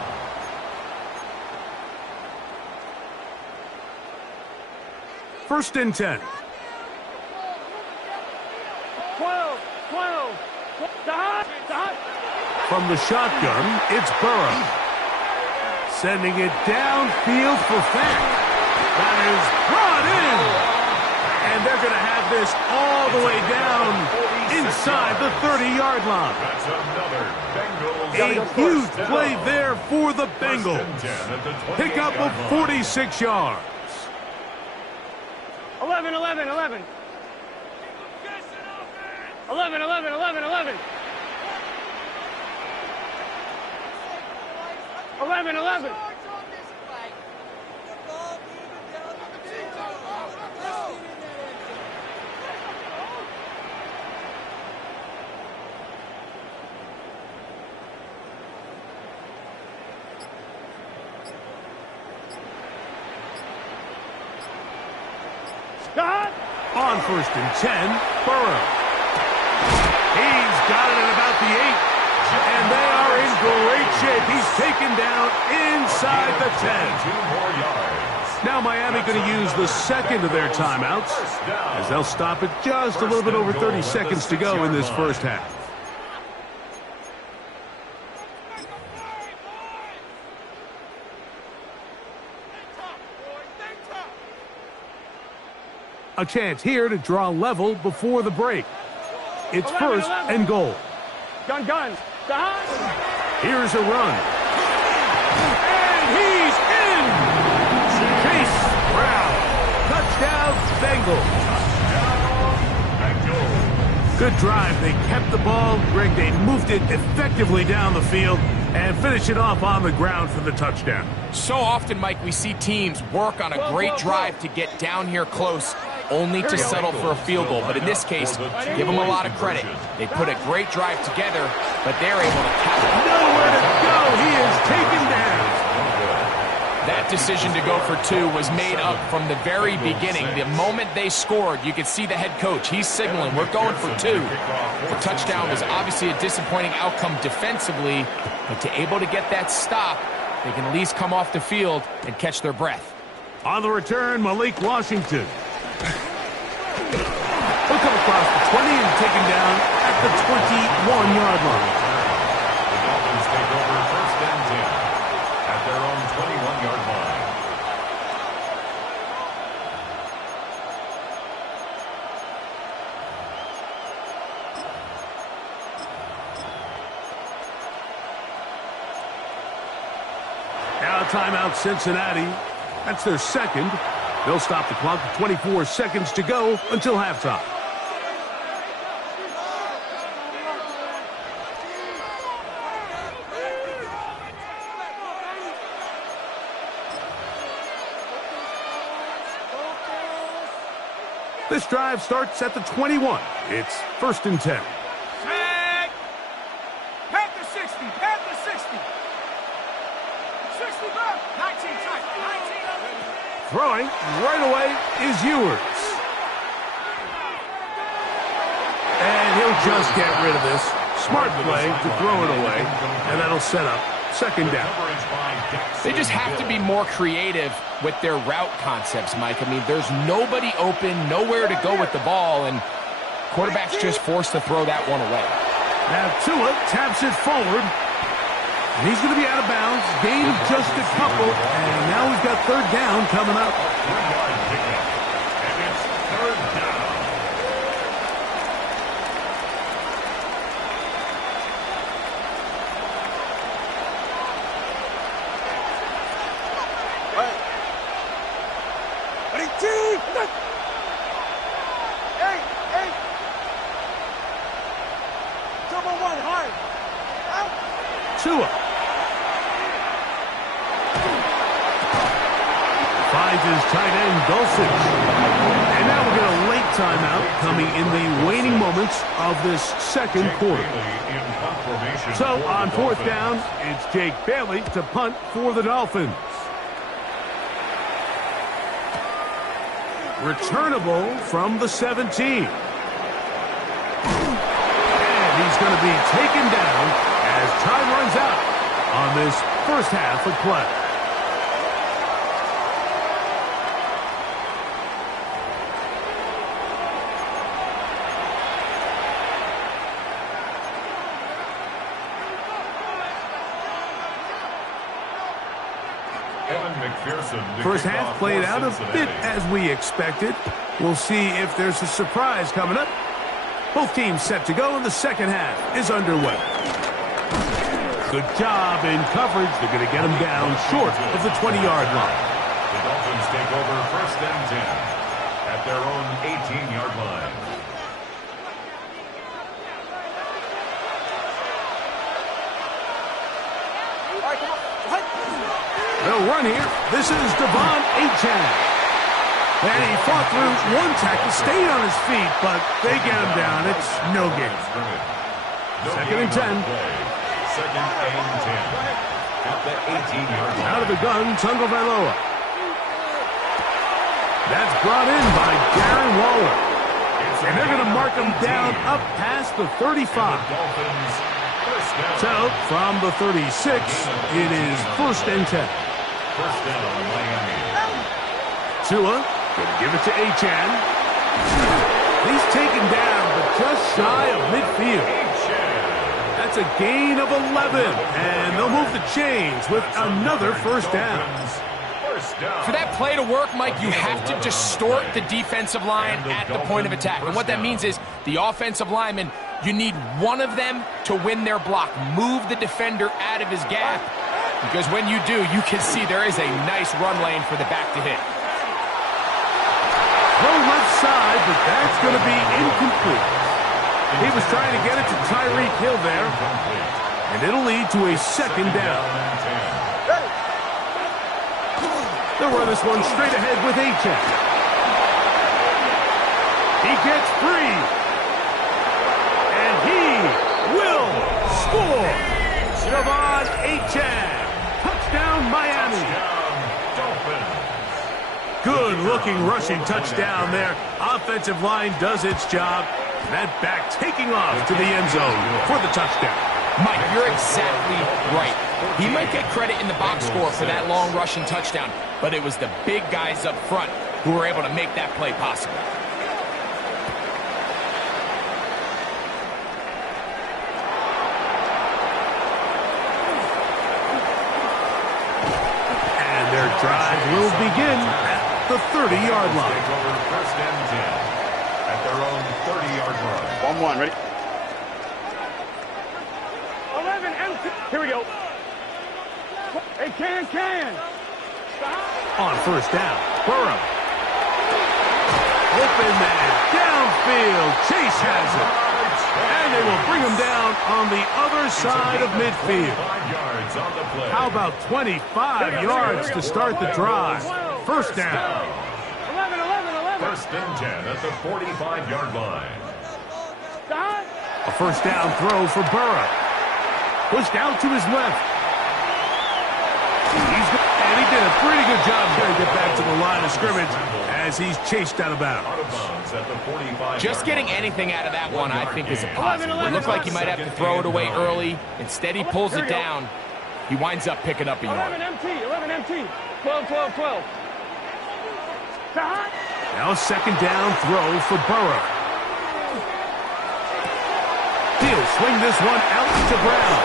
First and 10. 12, 12. From the shotgun, it's Burrow. Sending it downfield for Fant. That is brought in. And they're going to have this all the way down inside the 30-yard line. A huge play there for the Bengals. Pick up of 46 yards. 11, 11, 11. 11, 11, 11, 11. 11, 11. On first and 10, Burrow. He's got it at about the 8. And they are in great shape. He's taken down inside the 10. Now Miami going to use the second of their timeouts as they'll stop it just a little bit over 30 seconds to go in this first half. A chance here to draw level before the break. It's first and goal. Gun. Here's a run. And he's in! Chase Brown. Touchdown, Bengals. Good drive. They kept the ball. Greg, they moved it effectively down the field and finish it off on the ground for the touchdown. So often, Mike, we see teams work on a great drive to get down here close, only to settle for a field goal. But in this case, give them a lot of credit. They put a great drive together, but they're able to capitalize. Nowhere to go. He is taken down. That decision to go for 2 was made up from the very beginning. The moment they scored, you could see the head coach. He's signaling, we're going for 2. The touchdown was obviously a disappointing outcome defensively, but to able to get that stop, they can at least come off the field and catch their breath. On the return, Malik Washington. He'll come across the 20 and taken down at the 21-yard line. The Dolphins take over first and 10 at their own 21-yard line. Now timeout Cincinnati. That's their second. They'll stop the clock with 24 seconds to go until halftime. This drive starts at the 21. It's first and 10. Panther 60, Panther 60. Throwing right away is Ewers. And he'll just get rid of this. Smart play to throw it away, and that'll set up second down. They just have to be more creative with their route concepts, Mike. I mean, there's nobody open, nowhere to go with the ball, and quarterback's just forced to throw that one away. Now Tua taps it forward, and he's going to be out of bounds. Gain of just a couple, and now we've got third down coming up. And it's third down. Tua finds his tight end, Dulcich. And now we'll get a late timeout coming in the waning moments of this second quarter. So on fourth down, it's Jake Bailey to punt for the Dolphins. Returnable from the 17. And he's going to be taken down as time runs out on this first half of play. First half played out a bit as we expected. We'll see if there's a surprise coming up. Both teams set to go, and the second half is underway. Good job in coverage. They're going to get him down short of the 20-yard line. The Dolphins take over first and 10 at their own 18-yard line. They'll run here. This is Devon Achane. And he fought through one tackle, stayed on his feet, but they get him down. It's no gain. Second and 10. Second and 10 at the 18-yard line. Out of the gun, Tagovailoa. That's brought in by Darren Waller. And they're going to mark him down up past the 35. So, from the 36, it is first and 10. First down, Miami. Tua, going to give it to Achane. He's taken down, but just shy of midfield. That's a gain of 11, and they'll move the chains with another first down. For that play to work, Mike, you have to distort the defensive line at the point of attack. And what that means is the offensive lineman, you need one of them to win their block. Move the defender out of his gap. Because when you do, you can see there is a nice run lane for the back to hit. Throw left side, but that's going to be incomplete. He was trying to get it to Tyreek Hill there. And it'll lead to a second down. They'll run this one straight ahead with Achane. He gets free. And he will score. Devon Achane. Touchdown, Miami. Good-looking rushing touchdown there. Offensive line does its job. That back taking off to the end zone for the touchdown. Mike, you're exactly right. He might get credit in the box score for that long rushing touchdown, but it was the big guys up front who were able to make that play possible. And their drive will begin at the 30-yard line. First and 10 at their own 30-yard line. 1-1, ready? 11 empty. Here we go. Hey, can. On first down, Burrow. Open man, downfield. Chase has it. And they will bring him down on the other side of midfield. How about 25 yards to start the drive? First down. 11. First and 10 at the 45-yard line. A first down throw for Burrow. Pushed out to his left. He And he did a pretty good job here to get back to the line of scrimmage as he's chased out of bounds. Just getting anything out of that one, I think, is a positive. It looked like he might have to throw it away early. Instead, he pulls it down. He winds up picking up a yard. 11 MT. 12. Now a second down throw for Burrow. He'll swing this one out to Brown.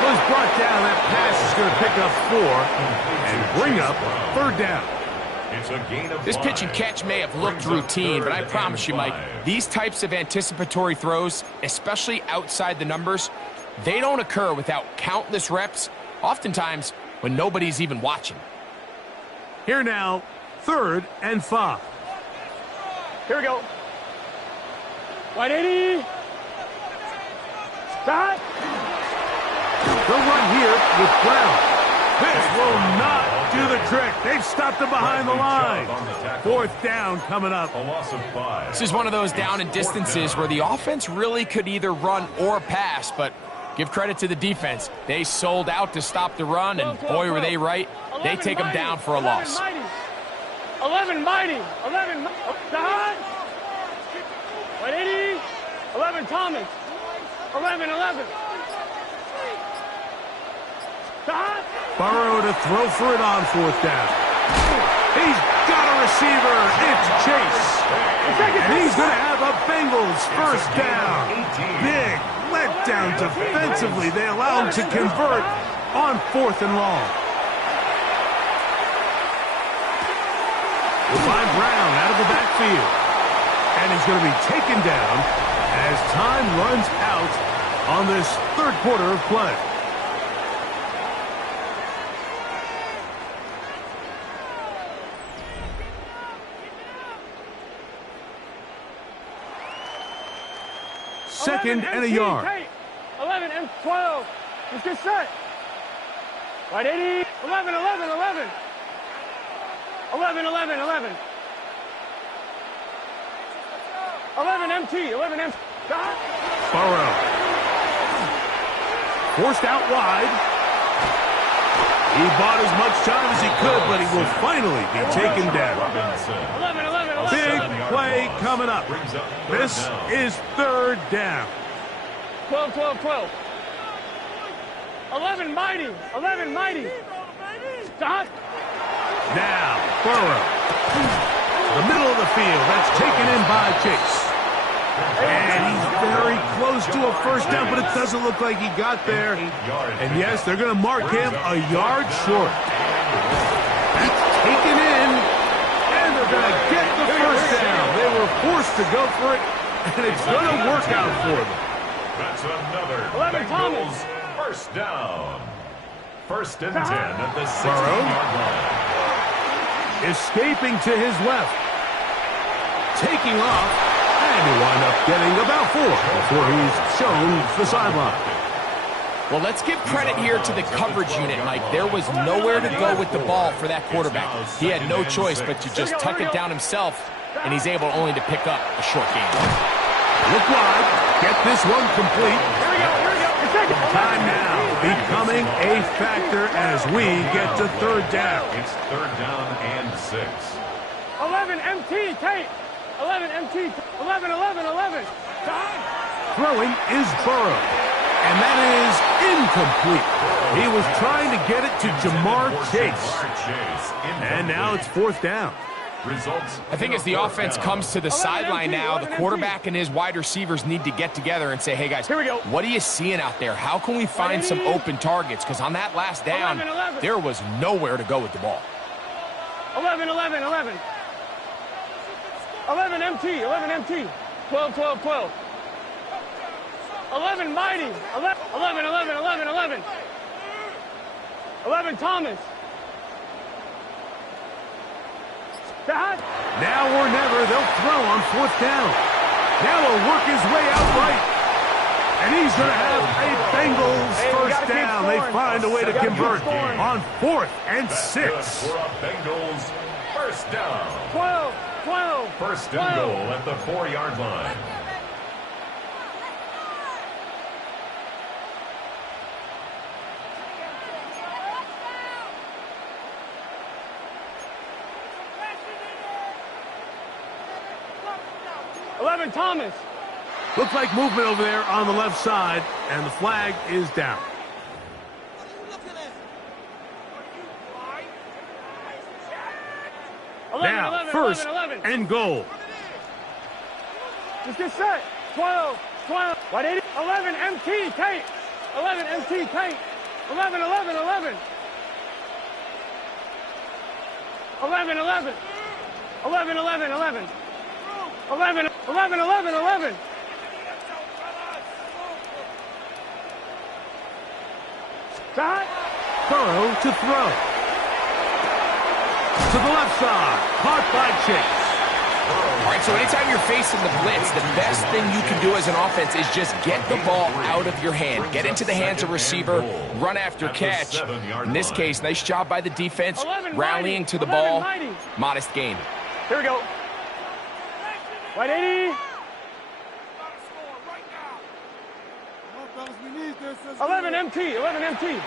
Was brought down. That pass is going to pick up 4 and bring up third down. This pitch and catch may have looked routine, but I promise you, Mike, these types of anticipatory throws, especially outside the numbers, they don't occur without countless reps, oftentimes when nobody's even watching. Here now, 3rd and 5. Here we go. 180. Stop. They'll run here with Brown. This will not do the trick. They've stopped him behind the line. 4th down coming up. This is one of those down and distances where the offense really could either run or pass, but give credit to the defense. They sold out to stop the run, and boy, were they right. They take them down for a loss. 11 mighty. 11 Sahad. 180. 11 Thomas. 11. Sahad. Burrow to throw for it on 4th down. He's got a receiver. It's Chase. And he's going to have a Bengals first down. Big letdown defensively. They allow him to convert on 4th and long. We'll find Brown out of the backfield. And he's going to be taken down as time runs out on this 3rd quarter of play. Second and a yard. 11 and 12. Let's get set. 180. 11. 11 MT. 11 MT. Burrow. Forced out wide. He bought as much time as he could, but he will finally be taken down. 11. Big play coming up. This is 3rd down. 12. 11 mighty. Stop. Now, Burrow. The middle of the field. That's taken in by Chase. And he's very close to a first down, but it doesn't look like he got there. And yes, they're going to mark him a yard short. That's taken in. And they're going to get the first down. They were forced to go for it, and it's going to work out for them. That's another 11 Bengals first down. 1st and 10 at the 16-yard line. Escaping to his left. Taking off. And he'll wind up getting about 4 before he's shown the sideline. Well, let's give credit here to the coverage unit, Mike. There was nowhere to go with the ball for that quarterback. He had no choice but to just tuck it down himself, and he's able only to pick up a short gain. Look wide. Get this one complete. Here we go. Time now becoming a factor as we get to 3rd down. It's 3rd down and 6. 11 MT. Tate. 11 MT. 11. Throwing is Burrow. And that is incomplete. He was trying to get it to Jamar Chase. And now it's 4th down. I think as the offense comes to the sideline now, the quarterback and his wide receivers need to get together and say, hey, guys, what are you seeing out there? How can we find some open targets? Because on that last down, there was nowhere to go with the ball. 11 MT. 12. 11 mighty. 11. 11 Thomas. Now or never, they'll throw on 4th down. Now he'll work his way out right. And he's going to have a Bengals first down. They find a way to convert on 4th and 6. For a Bengals first down. 12. 1st and goal at the 4-yard line. 11, Thomas. Looks like movement over there on the left side, and the flag is down. Now, first and goal. Just get set. 12, 12. White 80. 11, MT, Tate. 11, MT, Tate. 11, 11, 11. 11, 11. 11, 11, 11. 11, 11, 11, 11. Shot. Burrow to throw. To the left side. Caught by Chase. All right, so anytime you're facing the blitz, the best thing you can do as an offense is just get the ball out of your hand. Get into the hands of receiver, run after catch. In this case, nice job by the defense, rallying to the ball. Modest gain. Here we go. White 80. 11 MT, 11 MT.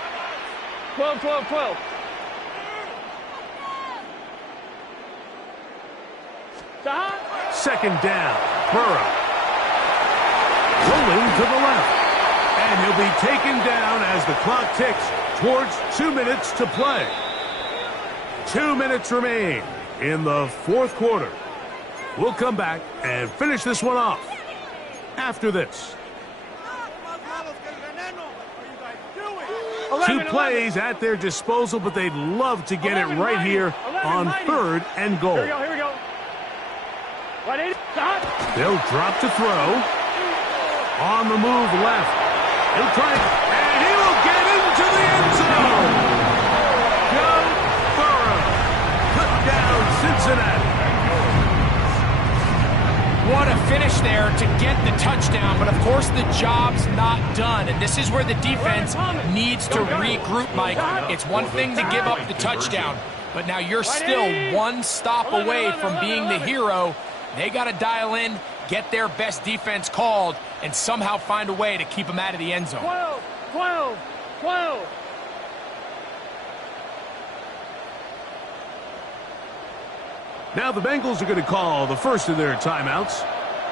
12, 12, 12. Shot. Second down. Burrow. Rolling to the left. And he'll be taken down as the clock ticks towards 2 minutes to play. 2 minutes remain in the fourth quarter. We'll come back and finish this one off after this. 2 plays at their disposal, but they'd love to get it right here on third and goal. Here we go, here we go. White 80. Shot. They'll drop to throw. On the move left. He'll try, and he will get into the end zone. Joe Burrow. Touchdown, Cincinnati. What a finish there to get the touchdown, but of course the job's not done, and this is where the defense needs to regroup, Mike. It's one thing to give up the touchdown, but now you're still one stop away from being the hero. They got to dial in, get their best defense called, and somehow find a way to keep them out of the end zone. 12, 12, 12. Now the Bengals are going to call the first of their timeouts,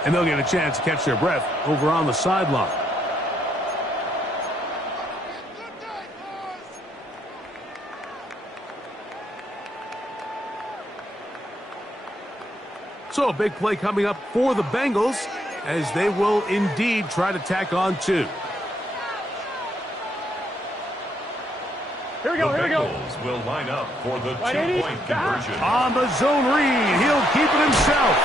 and they'll get a chance to catch their breath over on the sideline. So a big play coming up for the Bengals as they will indeed try to tack on 2. Here we go, here we go. The Bengals will line up for the two-point conversion. On the zone read, he'll keep it himself.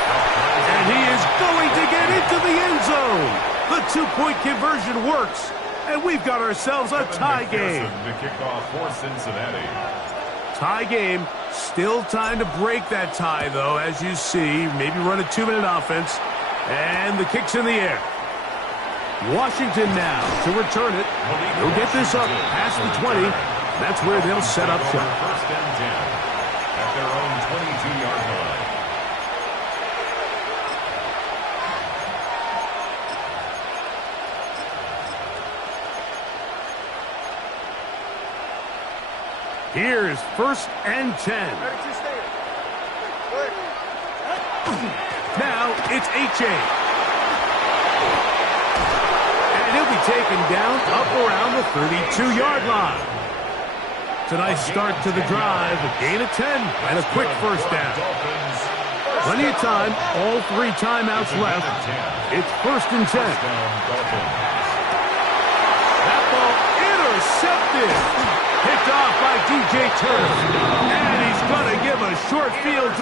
And he is going to get into the end zone. The two-point conversion works, and we've got ourselves a tie game. The kickoff for Cincinnati. Tie game. Still time to break that tie, though, as you see. Maybe run a 2-minute offense. And the kick's in the air. Washington now to return it. He'll get this up past the 20. That's where they'll set up shop. First and 10 at their own 22-yard line. Here's first and 10. Now it's H.A. And he'll be taken down up around the 32-yard line. It's a nice start to the drive, a gain of 10, and a quick first down. Plenty of time, all 3 timeouts left. It's first and 10. That ball intercepted. Picked off by DJ Turner. And he's going to give a short field.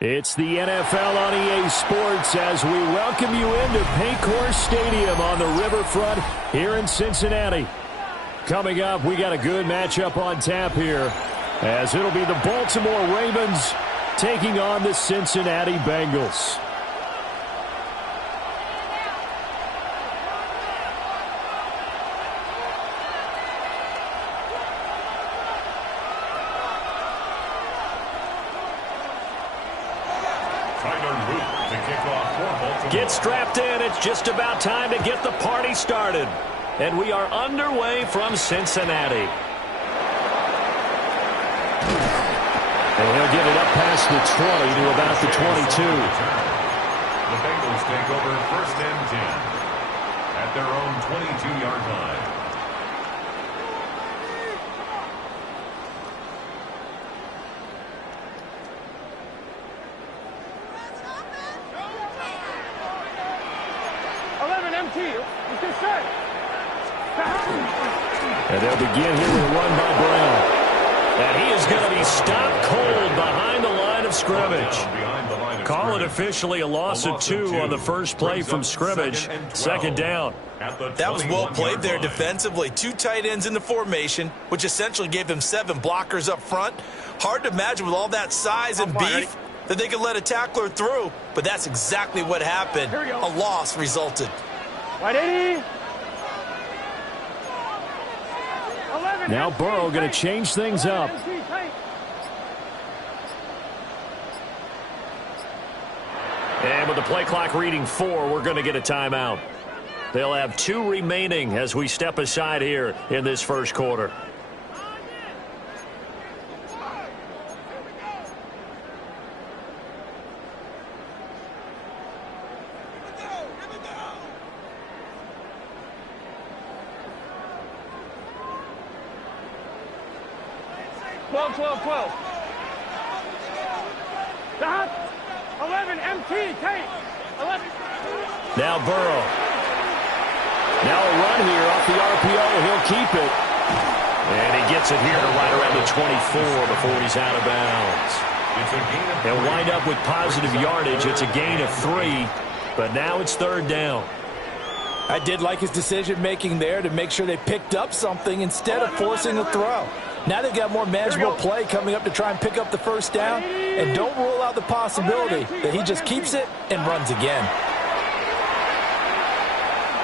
It's the NFL on EA Sports as we welcome you into Paycor Stadium on the riverfront here in Cincinnati. Coming up, we got a good matchup on tap here as it'll be the Baltimore Ravens taking on the Cincinnati Bengals. Get strapped in. It's just about time to get the party started. And we are underway from Cincinnati. And he'll get it up past the 20 to about the 22. The Bengals take over 1st and 10 at their own 22-yard line. And they'll begin here with a run by Brown. And he is going to be stopped cold behind the line of scrimmage. Call it officially a loss of 2 on the first play from scrimmage. 2nd down. That was well played there defensively. 2 tight ends in the formation, which essentially gave them 7 blockers up front. Hard to imagine with all that size and beef that they could let a tackler through, but that's exactly what happened. A loss resulted. Right, 80. Now Burrow going to change things up. And with the play clock reading 4, we're going to get a timeout. They'll have 2 remaining as we step aside here in this first quarter. Now Burrow. Now a run here off the RPO. He'll keep it. And he gets it here to right around the 24 before he's out of bounds. They'll wind up with positive yardage. It's a gain of 3, but now it's 3rd down. I did like his decision-making there to make sure they picked up something instead of forcing a throw. Now they've got more manageable play coming up to try and pick up the 1st down, and don't rule out the possibility that he just keeps it and runs again.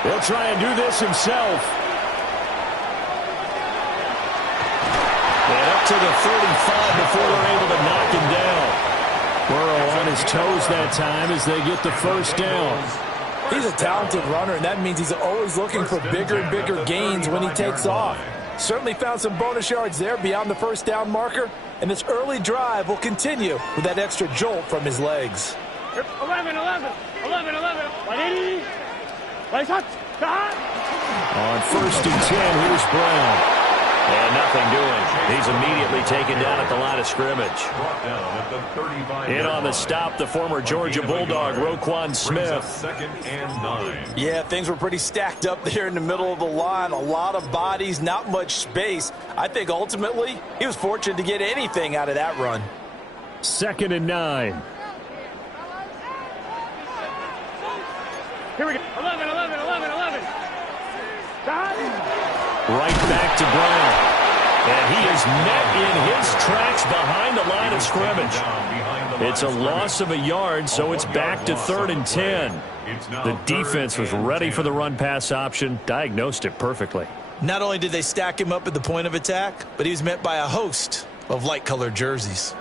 He'll try and do this himself. And up to the 35 before they're able to knock him down. Burrow on his toes that time as they get the 1st down. He's a talented runner, and that means he's always looking for bigger and bigger gains when he takes off. Certainly found some bonus yards there beyond the 1st down marker, and this early drive will continue with that extra jolt from his legs. 11. 180. On 1st and 10, here's Brown. And nothing doing. He's immediately taken down at the line of scrimmage. In on the stop, the former Georgia Bulldog, Roquan Smith. 2nd and 9. Yeah, things were pretty stacked up there in the middle of the line. A lot of bodies, not much space. I think ultimately he was fortunate to get anything out of that run. 2nd and 9. Here we go. 11. Right back to Brown. And he is met in his tracks behind the line of scrimmage. It's a loss of a yard, so it's back to 3rd and 10. The defense was ready for the run-pass option, diagnosed it perfectly. Not only did they stack him up at the point of attack, but he was met by a host of light-colored jerseys.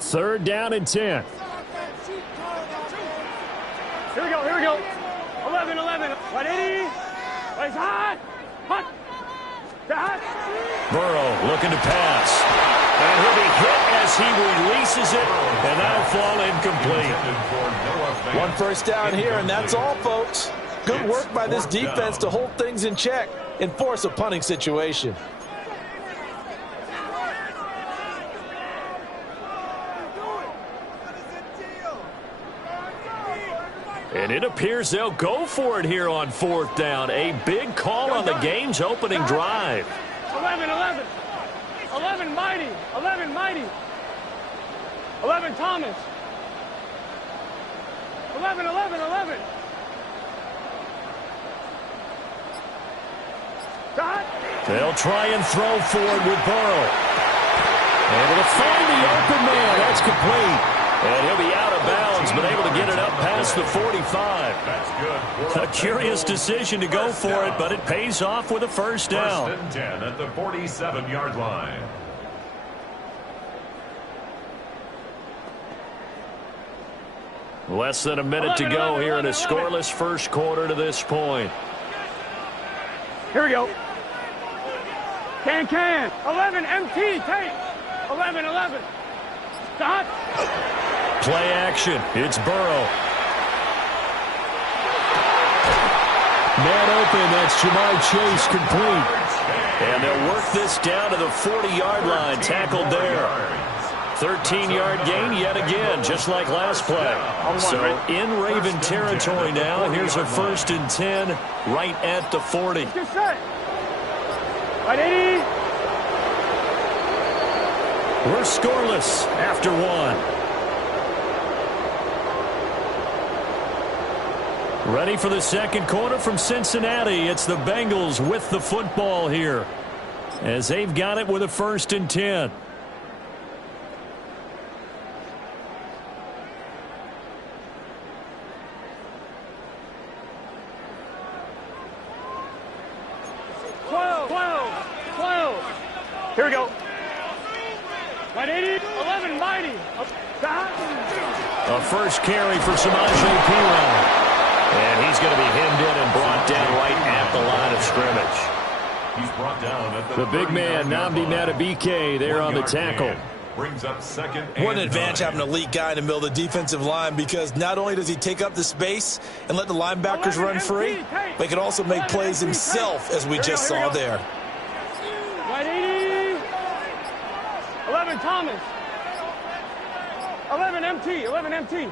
Third down and 10. Here we go. 11. 180. It's hot. Burrow looking to pass. And he'll be hit as he releases it, and that'll fall incomplete. 1 first down here, and that's all, folks. Good work by this defense to hold things in check and force a punting situation. And it appears they'll go for it here on 4th down. A big call on the game's opening drive. 11. 11 Mighty. 11 Mighty. 11 Thomas. 11. Dot. They'll try and throw forward with Burrow. Able to find the open man. That's complete. And he'll be out of bounds, but able to get it up past the 45. That's good. A curious decision to go for it, but it pays off with a first down. First and 10 at the 47-yard line. Less than a minute to go here in a scoreless first quarter to this point. Here we go. Can. 11 MT. Take. 11. Stop. Play action. It's Burrow. Man open. That's Jamar Chase complete. And they'll work this down to the 40-yard line. Tackled there. 13-yard gain yet again, just like last play. So in Raven territory now. Here's a 1st and 10 right at the 40. Get set. Right, 80. We're scoreless after one. Ready for the second quarter from Cincinnati. It's the Bengals with the football here, as they've got it with a 1st and 10. Here we go. 180, 11 Mighty. A first carry for Samaje Perine. And he's going to be hemmed in and brought down right at the line of scrimmage. He's brought down at The big man, Nnamdi Madubuike, there on the tackle. Brings up 2nd and 9. What an advantage having an elite guy in the middle of the defensive line, because not only does he take up the space and let the linebackers run free, but he can also make plays himself, as we just saw there. 180. 11 Thomas. 11 MT. 11 MT.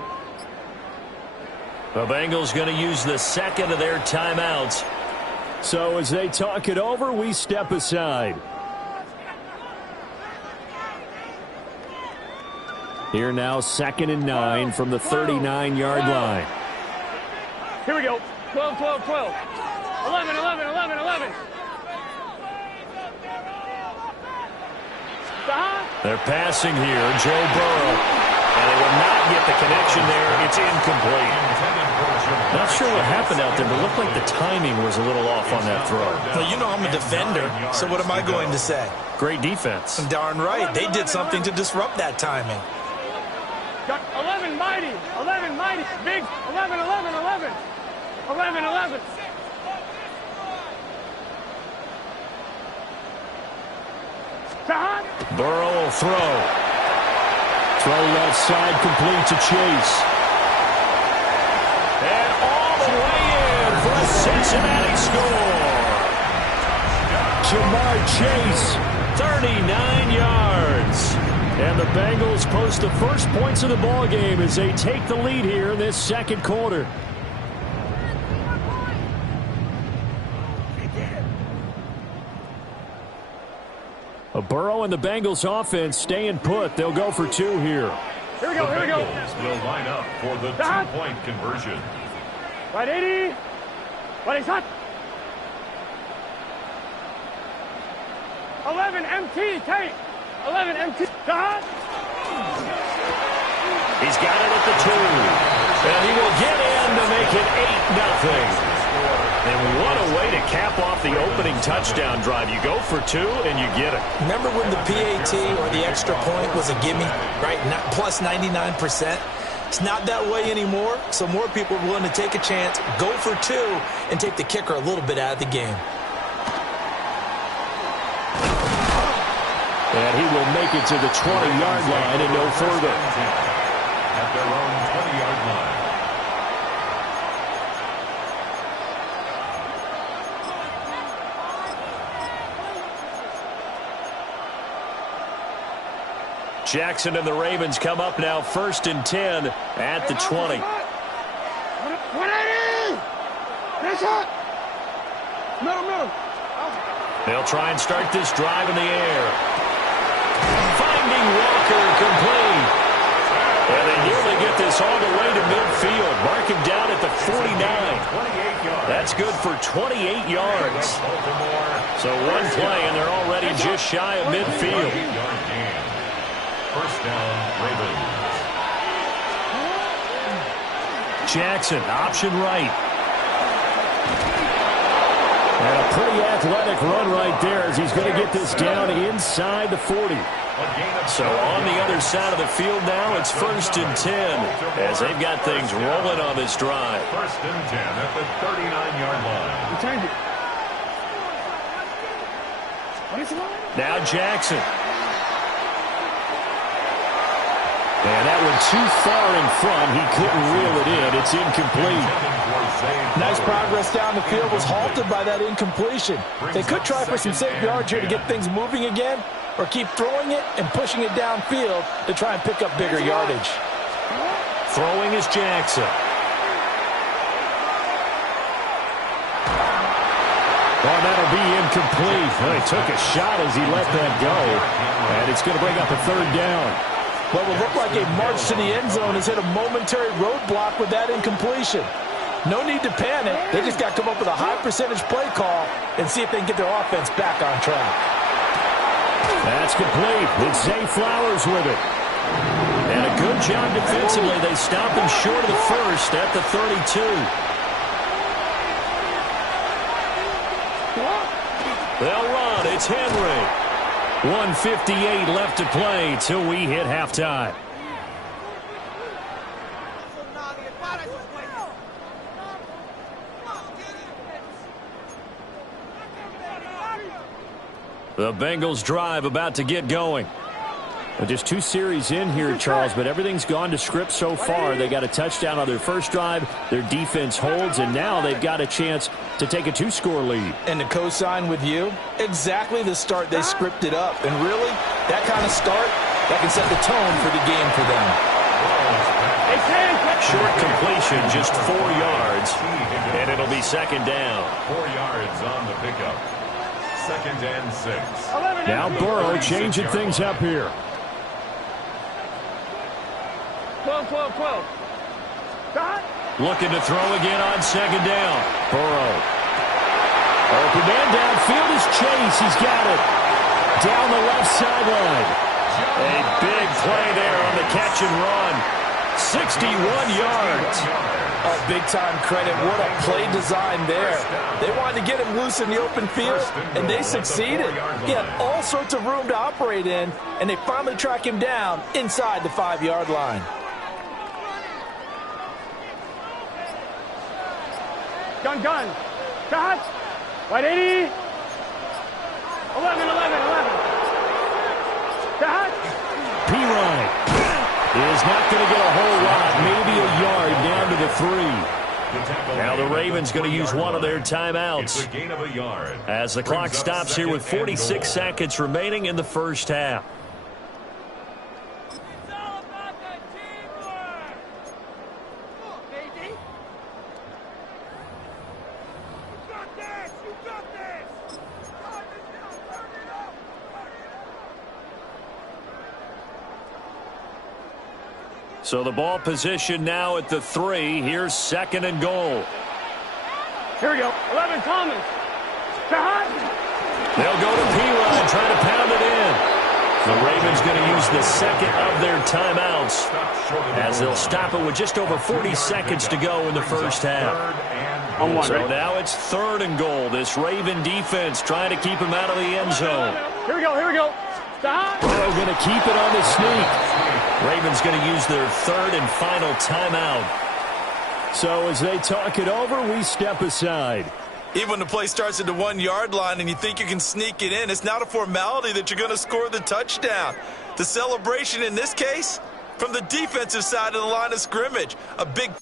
The Bengals going to use the second of their timeouts. So as they talk it over, we step aside. Here now, 2nd and 9 from the 39-yard line. Here we go. 12. 11. Stop. They're passing here, Joe Burrow. And they will not get the connection there. It's incomplete. Not sure what happened out there, but it looked like the timing was a little off on that throw. Well, you know I'm a defender, so what am I going to say? Great defense. Darn right. They did something to disrupt that timing. Got 11 Mighty. 11 Mighty. Big. 11. 11. Stop. Burrow will throw. Throw left side, complete to Chase. And all the way in for a Cincinnati score. Jamar Chase, 39 yards. And the Bengals post the first points of the ball game as they take the lead here in this second quarter. Burrow and the Bengals offense staying put. They'll go for 2 here. Here we go. The Bengals will line up for the 2-point conversion. Right, 80. Right, hot. 11 MT. Take. 11 MT. Stop. He's got it at the 2. And he will get in to make it 8-0. And what a way to cap off the opening touchdown drive. You go for 2 and you get it. Remember when the PAT or the extra point was a gimme, right? Not plus 99%. It's not that way anymore, so more people are willing to take a chance, go for 2, and take the kicker a little bit out of the game. And he will make it to the 20-yard line and no further. At their own 20-yard line. Jackson and the Ravens come up now 1st and 10 at the 20. 180! Finish up! Middle. They'll try and start this drive in the air. Finding Walker complete. And they nearly get this all the way to midfield. Mark him down at the 49. That's good for 28 yards. So one play, and they're already just shy of midfield. First down, Ravens. Jackson, option right. And a pretty athletic run right there as he's going to get this down inside the 40. So on the other side of the field now, it's 1st and 10 as they've got things rolling on this drive. 1st and 10 at the 39-yard line. Now Jackson. And that one too far in front. He couldn't reel it in. It's incomplete. Nice progress down the field was halted by that incompletion. They could try for some safe yards here to get things moving again, or keep throwing it and pushing it downfield to try and pick up bigger yardage. Throwing is Jackson. Oh, that'll be incomplete. Well, he took a shot as he let that go. And it's going to bring up a 3rd down. What will look like a march to the end zone has hit a momentary roadblock with that incompletion. No need to panic. They just got to come up with a high percentage play call and see if they can get their offense back on track. That's complete. It's Zay Flowers with it. And a good job defensively. They stop him short of the first at the 32. They'll run. It's Henry. 1:58 left to play till we hit halftime. The Bengals drive about to get going. Well, just 2 series in here, Charles, but everything's gone to script so far. They got a touchdown on their first drive. Their defense holds, and now they've got a chance to take a 2-score lead. And to co-sign with you, exactly the start they scripted up. And really, that kind of start, that can set the tone for the game for them. Short completion, just 4 yards, and it'll be 2nd down. 4 yards on the pickup. 2nd and 6. Now Burrow changing things up here. 12. Looking to throw again on 2nd down. Burrow. Open man downfield is Chase. He's got it. Down the left sideline. A big play there on the catch and run. 61 yards. Oh, big-time credit. What a play design there. They wanted to get him loose in the open field, and they succeeded. He had all sorts of room to operate in, and they finally track him down inside the 5-yard line. Gun. Cut. Right 80. 11. Cut. P-Ryan is not going to get a whole lot, maybe a yard down to the 3. Now the Ravens going to use one of their timeouts. It's a gain of a yard. As the clock stops here with 46 seconds remaining in the first half. So the ball position now at the 3. Here's 2nd and goal. Here we go. 11 Thomas. They'll go to P-Ryan, trying to pound it in. The Ravens going to use the 2nd of their timeouts as they'll stop it with just over 40 seconds to go in the first half. So now it's 3rd and goal. This Raven defense trying to keep him out of the end zone. Here we go. Stop. Burrow going to keep it on the sneak. Ravens going to use their 3rd and final timeout. So as they talk it over, we step aside. Even when the play starts at the 1-yard line and you think you can sneak it in, it's not a formality that you're going to score the touchdown. The celebration in this case, from the defensive side of the line of scrimmage, a big